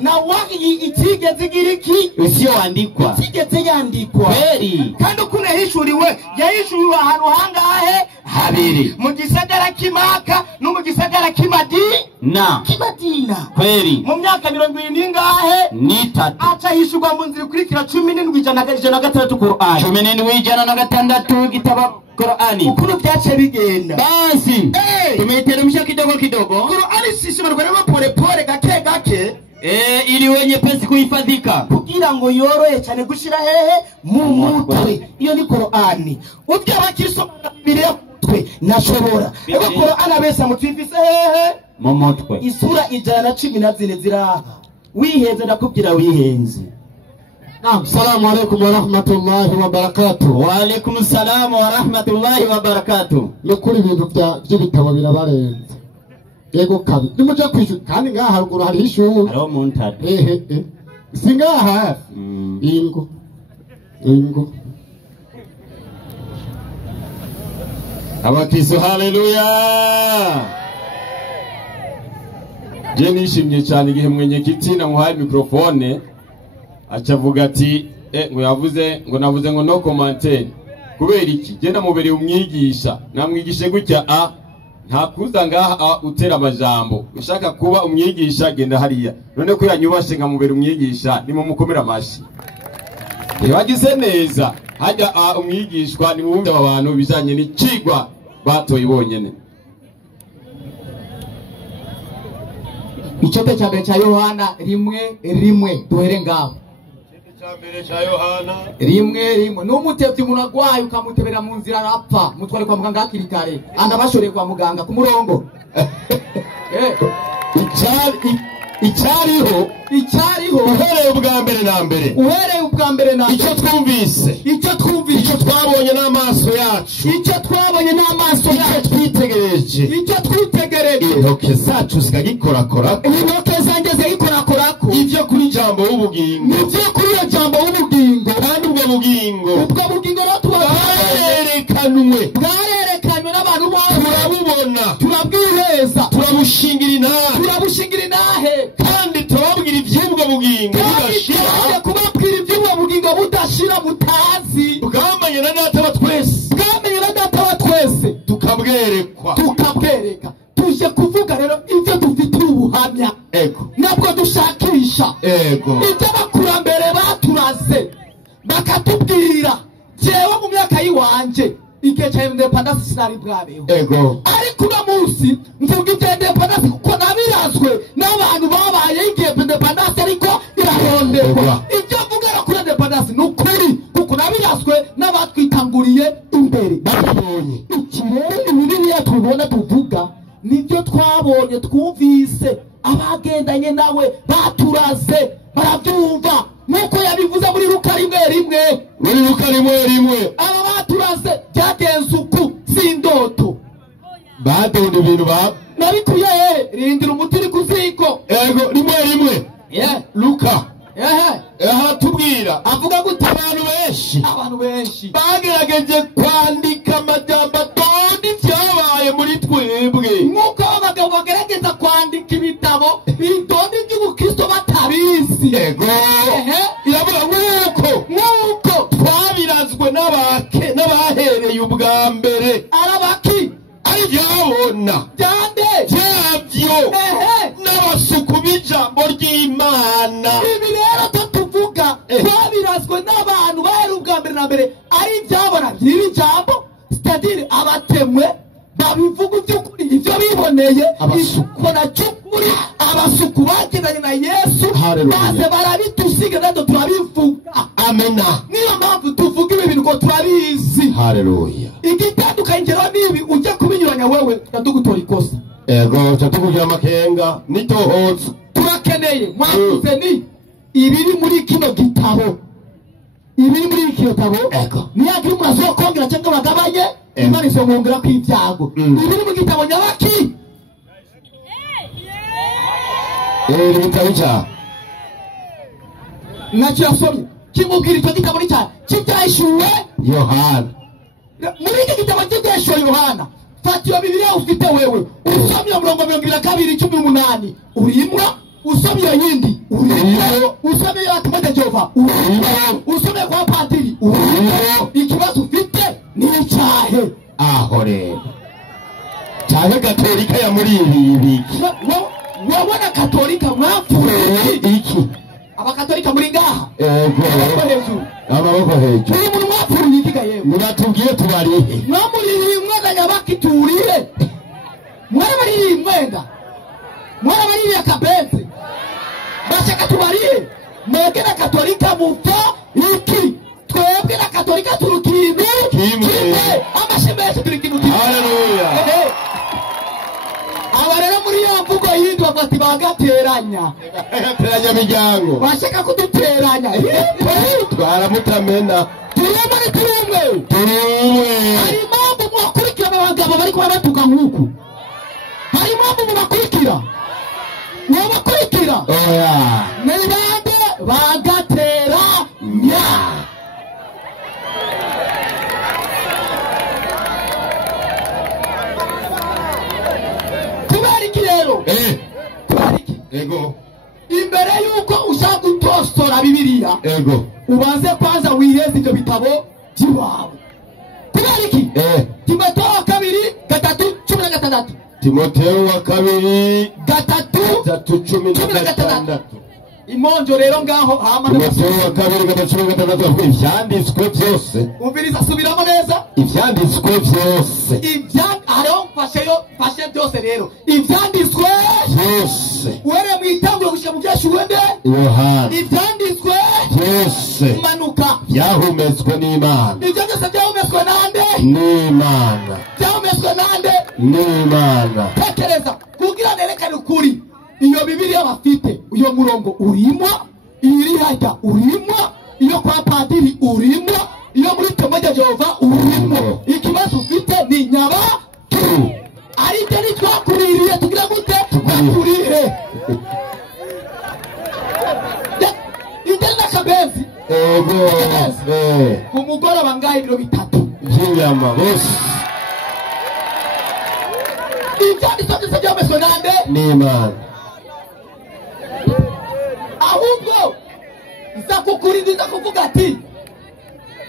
na wahi itigeze giriki usio andikwa itigeze yandikwa kweli kandi ukune hishuriwe yayishuriwe ahantu hangahe habiri mu gisagara kimaka no mu gisagara kimadina kweli mu myaka 70 ngahe ni 3 acha hishurwa mu nzira kurikira 17 Qur'an 17 gitaba Qur'ani ukuru byace bigenda basi tumeiteremsha kidogo Qur'ani sishimarwa rero pole gake ili wenye pesi kuhifadhika kugira ngo yorohe cyane gushira hehe mu mutwe. Iyo ni Qur'ani ubyo abakristo Bibiliya twe nashobora ego Qur'ani abesa mutwifise hehe mu mutwe. Isura 114 ziraha wiheze ndakubwira wihenze. Assalamu alaikum wa rahmatullahi wa barakatuh. Wa alaikum salam wa rahmatullahi wa barakatuh. Nukuri ibintu by'ibitabo birabarenze. Yego kabi. Nimuje kwishu kandi ngaha haruguru hari ishuri. Haro muntade. Singaha. Ingo. Abakristo haleluya. Je nishimye cyane igihe mwenyekiti na muhaye mikrofone acavuga ati ngo navuze ngo no commentaire kubera iki genda mubere umwigisha namwigishe gutya nta kuza ngaha utera amajambo ushaka kuba umwigisha genda hariya none ko yanyubashe nka mubere umwigisha nimo mukomera amashi yagize neza hajya umwigishwa ni mubumve abantu bijanye n'icigwa batoye bonyene. Icote cya mbere cya Yohana rimwe duhere ngaho. Icyambere cya Yohana rimwe n'umutevyi umuntu agwaye ukamutebera mu nzira arapfa mutware kwa muganga hakiri kare anda bashoreye kwa muganga ku murongo. icyariho uhereye ubwa mbere na mbere icyo twumvise icyo twabonye n'amaso yacu icyo twitegereje intoke zacu zikagikorakora ibyo kuri jambo w'ubugingo kandi ubwo bugingo bwarerekanwe n'abantu bose turabubona turabwiheza turabushingira inahe kandi turababwira iby'ubwo bugingo budashira kubabwira iby'ubwo bugingo budashira mutazi bwamenye na data wa twese tukabwereka tuje kuvuga rero ibyo dufitiye ubuhamya nabwo dushakisha ibyo abakurambere baturaze bakatubwira jewe mu myaka yiwanje igihe cya independence sinari bwabeho ariko uno munsi mvuga ibya independence kuko nabirazwe n'abantu babaye igihe independence ariko iraronderwa ibyo mvuga kuri independence ni ukuri kuko nabirazwe n'abatwitanguriye imbere babonye iki rero ibinini tubona tuvuga nibyo twabonye twumvise abagendanye nawe baturaze barabyumva nuko yabivuze muri Luka rimwe aba baturaze byagenze uku sindoto badonda ibintu nabikuye rindira umuti uri kuziko rimwe Luka tubwira avuga gute abantu benshi bagerageje kwandika amajambo atonda ibyabaye muri twebwe nk'uko abagabo bagerageza kwandika ibitabo bitonda iby'ubukristo batabizi iravuga nk'uko twabirazwe n'abahereye ubwa mbere arabaki ari byabona byabyo n'abasuku b'ijambo ry'Imana ibi rero tuvuga twabirazwe n'abantu bahera ubwa mbere na mbere ari byabona by'iri jambo c'est-à-dire abatemwe babivuga by'ukuri ibyo biboneye ibona cy'ukuri abasuku bagendanye na Yesu maze barabitusiga natwe turabivuga amena niyo mpamvu tuvuga ibi bintu ko turabizi haleluya igitandukanye rero nibi ujya kubinyuranya wewe ndadugutora ikosa tukugira amakenga nitohoza turakeneye mwavuze ni ibiri muri kino gitabo niyagira umuntu azokongera cyangwa bagabanye Imana izomwongera ku ibyago ibiri mu gitabo nyabaki ibitabo cya nacyo yasomye kimubwira icyo gitabo ni cyane kibyahishuwe Yohana muri iki gitabo kibyahishuwe Yohana fata iyo Bibiliya ufite wewe usomye 22:18 urimwa usomye iyo yindi urimo usomye iyo atumade Jehova usomye kwa padiri ikibazo ufite ni icyahe aho rero cyane Katolika ya muri ibi wowe na Katolika mwapfuye iki abakatolika muri ngaha amaboko hejuru uyu muntu mwapfuye iki gaye muratubwiye tubarihe mwamuririye umwenda nyabaki turire mwarabaririye umwenda mwarabaririye akabenzi bashaka tubarihe mwebwe na Katolika mupfa iki twebwe na Katolika turukintu kimwe amashemeshe turikintu kimwe haleluya aba rero muri iyo mvugo yindi bati bagateranya miryango bashaka kuduteranya twaramutamena turumwe hari impamvu mwakurikira abagabo bari kuba batuka nk'uku hari impamvu mubakurikira ni bande bagateranya imbere yuko ushaka gutosora Bibiliya ubanze kwanza wiheze ibyo bitabo by'iwawe kubera iki Timoteyo wa kabiri 3:16 Timoteyo wa kabiri 3:16 imonjo rero ngaho hamana Timoteyo wa kabiri 3:16 ivyanditswe byose umviriza subiramo neza ivyanditswe byose fashe byose rero ivyanditswe byose were mwitangura gushika mu byashuwende Yohana ivyanditswe byose manuka byahumetswe n'Imana ibyo byose byahumetswe nande n'Imana byahumetswe nande n'Imana tekereza kugira nerekane ukuri iyo Bibiliya bafite uyo murongo urimo, iri hajya urimo, iyo kwa padiri urimo, iyo muri Tomoja Jehova urimo. Ikibazo ufite ni nyaba tu. Ariko ni twakuririye tugira gute? Twakurire. Indenda kabenzi. Kumugora bangaye biro bitatu. Yiyama bose. Icyandi sote se byo mesonande Ni Imana. Ahubwo nza kuvuga ati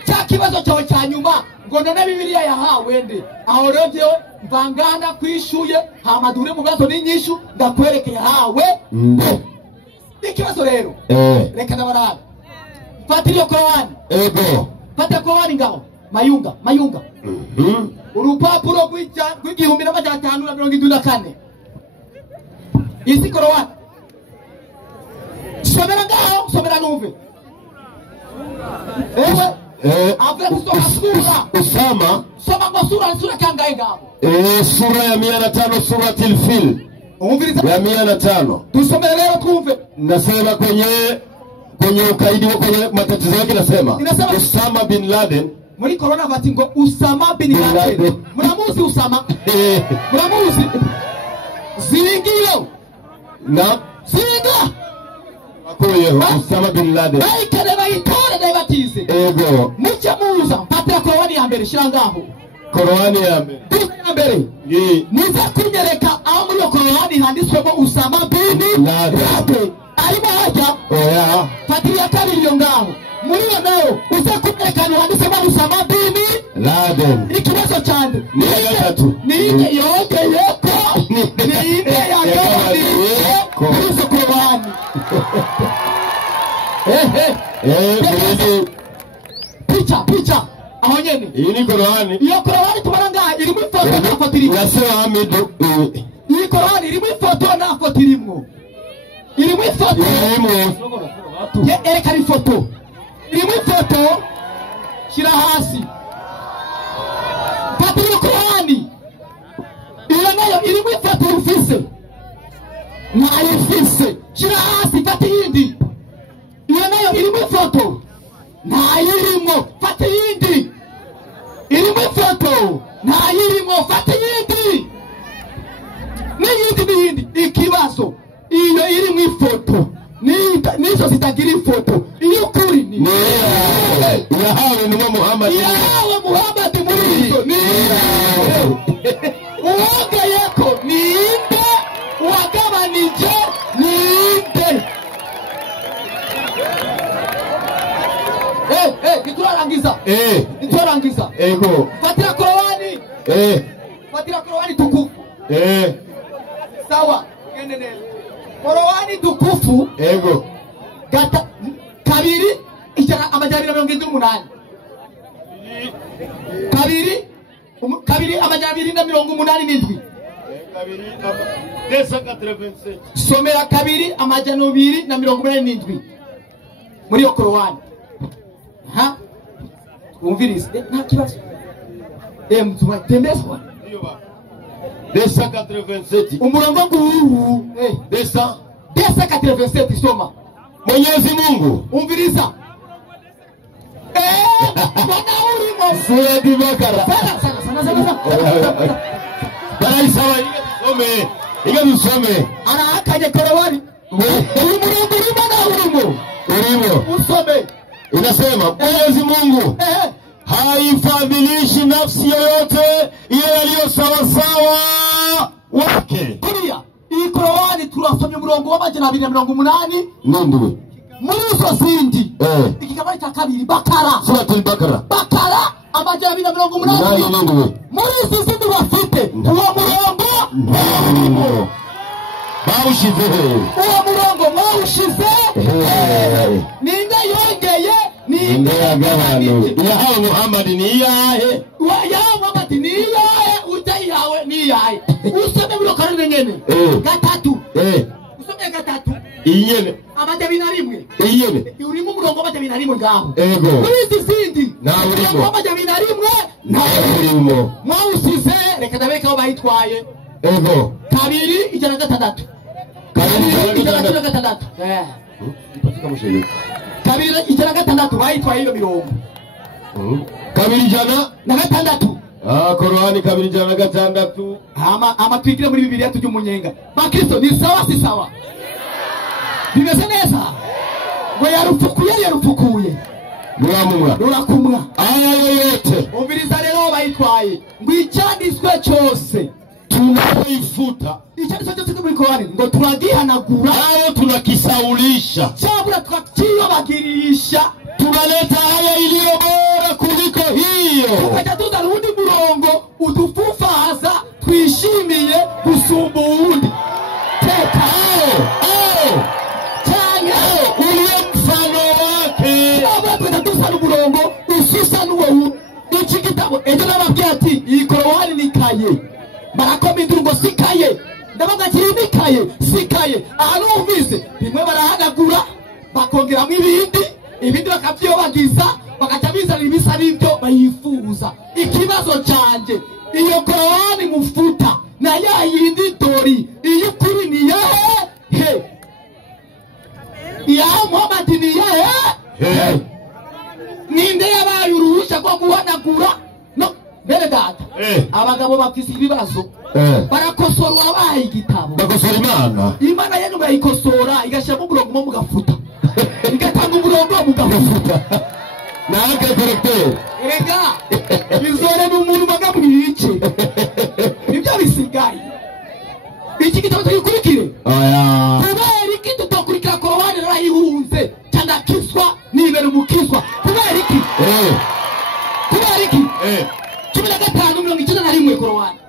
cya kibazo cyawe cya nyuma ngo none Bibiliya yahawe nde. Aho rero jewe mvangana kwishuye hamadure mu bibazo n'inyishu ndakwereke yahawe. Ikibazo rero reka nabarabe fatiriyo Korani. Fata Korani ngaho mayunga urupapuro rw'igihumbi n'amajana 574 isi Korani. Somera ngaho, somera numve. Avre kusoma sura. Usama. Soma kwa sura kangae ngaho. Sura ya 105 suratul Fil. Umviriza ya 105. Tusomere leo twumve. Nasema kwenye ukaidi kwenye matatizo yake nasema Usama bin Laden. Muri corona bati ngo Usama bin Laden. Muramuzi Usama? Muramuzi? Zingiro. Na Zinga. Usama bin Laden. Baikare bayitore dayibatize. Ego. Mucha muza mpatira Korani ya mbere shirangaho. Korani ya mbere. Ya mbere. Niza kunyereka aho muri Korani handitswemo Usama bin Laden. Arimo haja. Oya. Fatiriya kabiri yo ngaho. Muri yo nayo uza kunyereka handitswemo Usama bin Laden. Ikibazo cyane. Ni gatatu. Ni yote yeko. Ni inde ya gabani. Kuzo Korani. Picha aho nyene iyi ni Korani. Iyo Korani tubaranga irimo ifoto na foto irimo. Yasema Hamidu. Iyi Korani irimo ifoto na foto irimo. Irimo ifoto. Ereka ifoto. Irimo ifoto. Shira hasi. Fatira Korani. Iyo nayo irimo ifoto ufise. Nayifise. Shira hasi fata yindi. Iyo nayo irimo ifoto. Nayirimo fata yindi. Irimo ifoto. Nayirimo fata yindi. N'iyindi ikibazo. Iyo irimo ifoto. Nizo zitagira ifoto. Iyo kuri ni yahawe ni Muhammad. Yahawe Muhammad muri izo ni uwaga yako ni inde wagabanije ni inde. Niturarangiza. Niturarangiza. Ego. Fatira Korani. Fatira Korani tukufu. Sawa. Gende neza. Korani tukufu. Ego. Kabiri ijana amajana 178. Kabiri amajana 287. Somera kabiri amajana 287. Muri yo Korani. Ha? Umvirize. Nta kibazo. Mzuma tembezwa. 287. Umurongo huu. 287 soma. Mwenyezi Mungu. Umviriza. Bwana urimo. Sura Bakara. Sana. Bana isawa iga dusome. Arahakanye Korani. Umurongo urimo na urimo. Usome. Inasema Mwenyezi Mungu haifadhilishi nafsi yoyote ile yaliyo sawa sawa wake. Kuria iyi Korani turasomye umurongo wa 280 nindwe muri zo zindi ikikaba cya kabiri Bakara. Suratul Bakara. Bakara amajana 280 nindwe muri zo zindi bafite uwo murongo bawushize uwo murongo mwawushize ninde yongeye ninde yagabano yahawe Muhammad ni yahe yahawe Muhammad ni yahe utayawe ni yahe usome muri Korani nyene gatatu usome gatatu iyene amajana 101 iyene urimo umurongo wa 101 ngaho ego muri zindi na urimo 101 na urimo mwawusize reka ndabeka aho bayitwaye ego kabiri ijana gatandatu gatandatu kabiri ijana gatandatu bayitwaye iyo mirongo kabiri ijana na gatandatu Korowani kabiri ijana na gatandatu ama twigire muri Bibiliya tujye umunyenga bakristo ni sawa si sawa bimeze neza ngo yarufukuye rurakumwa yote umviriza rero bayitwaye ngo icyanditswe cyose tunapoifuta icyanditswe cyose muri Korowani ngo turagihanagura aho tunakisaulisha cyabura tukakiyobagirisha tunaleta haya iliyo bora kuliko hiyo tukajya tuzana undi murongo udufufaza twishimiye gusumba uwundi teka cyane uliye mfano wake abapenda tuzana umurongo ususa n'uwo iki gitabo ejo nababwiye ati iyi Korowani ni kaye barakoma indurgo sikaye ndabaga kiri nikaye sikaye ahantu umvise rimwe barahanagura bakongeramo ibindi bakabyobagiza bakaca bizana ibisa n'ibyo bayifuza ikibazo cyanjye iyo Korowani mufuta na ya yindi dori iyo kuri ni yahe ya Muhammad ni yahe ninde yabaye uruhushya rwo guhanagura no bere data abagabo bafise ibibazo barakosora wabaye igitabo bakosora Imana yenu bayikosora igashya mu murongo mu gafuta igatanga umurongo mu gafuta naka correcteur erega bizore n'umuntu bagamwice nibyo bisigaye iki gitabo tugikurikire kubera iki tutokurikira Korowani rayihunze cyangwa kiswa nibera umukiswa kubera iki 15 Korowani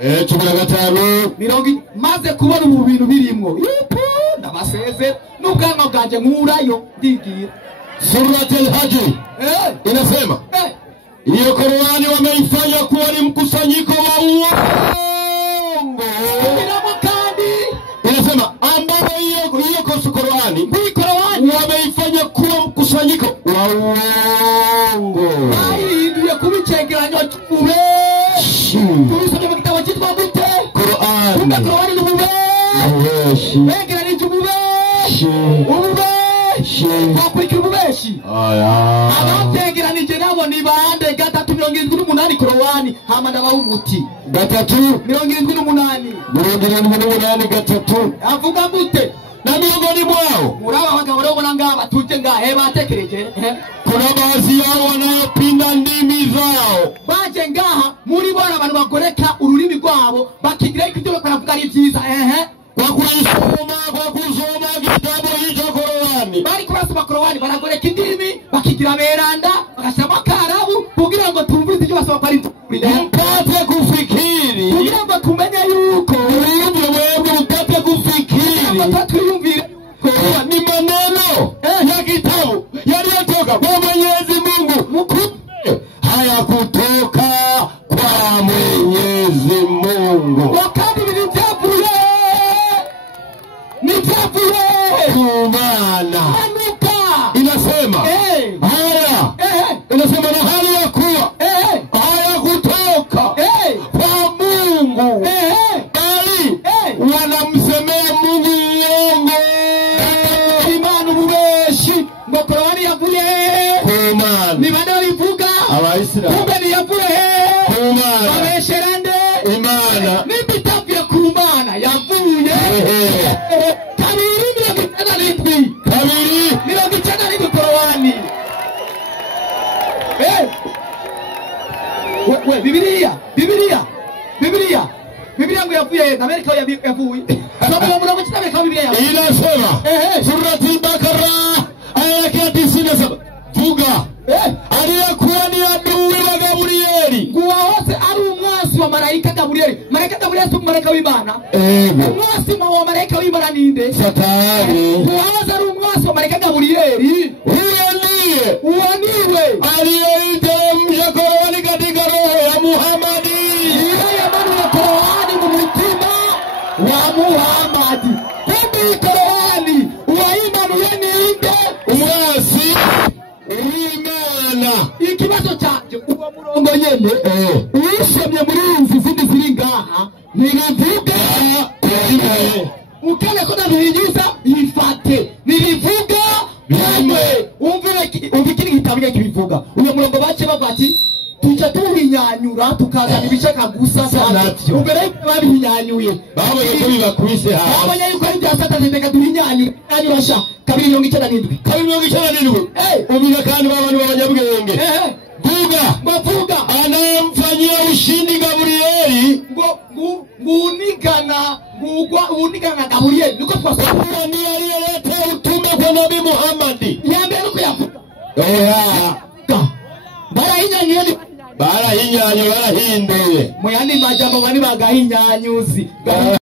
15 maze kubona ubu bintu birimo ndabaseze n'ubwanwa bwanje nkurayo ndigira Suratul Hajj inasema hiyo Korowani wameifanya kuwa ni mkusanyiko wa uongo. Inasema ambapo hiyo Korowani wameifanya kuwa mkusanyiko wa uongo. Ndio kubicegeranyo cy'ube. Tubisome mu gitabo cyitwa gute? Korowani. Korowani n'ubube. Egerani cy'ubube. Wakurikira ububeshi abategeranije nabo ni bande 378 Korowani hama ndabaho umuti 378 gatatu avuga gute na miongoni mwao muraba abagabo rero bona ngaba tuje ngahe batekereje kuna baadhi yao wanayopinda ndimi zao baje ngaha muri bona abantu bagoreka ururimi rwabo bakigira ikyo bakavuga ari byiza kwa kusoma kitabu hicho Korowani bari kurasoma Korowani baragoreka indimi bakigira beranda bagashama karabu kugira ngo tumvise ibyo basaba pari mpate kufikiri kugira ngo tumenye yuko wewe mpate kufikiri twiyumvire ni maneno ya kitabu yaliyotoka kwa Mwenyezi Mungu haya kutoka kwa Mwenyezi Mungu wakati vilivyavuye kumana inasema haya inasema na hali ya kuwa haya kutoka kwa Mungu bali wanamsemea Mungu uongo imana ububeshi ngo Korowani yavuye kumana ni bande bivuga abaisiraeli kumbe ni yavuye kumana babesherande imana nibitavye kumana yavuye kabiri Korowani Bibiliya ngo yavuye Amerika yavuye sababu murongo cy'Amerika Bibiliya inasema Suratul Bakara aya ya 97 vuga aliyekuwa ni adui wa Gabrieli nguwa hose ari umwasi wa malaika Gabrieli si malaika w'Imana umwasi wa malaika w'Imana ninde Satani nguwa hose ari umwasi wa malaika Gabrieli huyo ndiwe aliyeiteremsha Korowani katika roho ya Muhammad wa Muhammad kumbe Korowani uwaimanuye ninde umwasi w'Imana ikibazo cyaje uwo murongo nyene ushemye muri inzi zindi ziri ngaha ntibivuga ukane ko ndabihinyuza ifate nirivuga bimwe umve kiri gitabo kibivuga uyo murongo bace bagati tujya tuhinyanyura tukazana ibice kagusa sanatyo ubere babihinyanyuye babonye ko bibakubise ha babonye yuko ari bya satani ndeka duhinyanyure anyurasha 297 umvira kandi babandi b'abanyabwenge bavuga anamfanyia ushindi Gabrieli unigana Gabrieli niko twasema ni aliyeleta utume kwa Nabii Muhammad niambie nuko yavuga barahinyanyuye barahinduye mu yandi majambo bani bagahinyanyuzi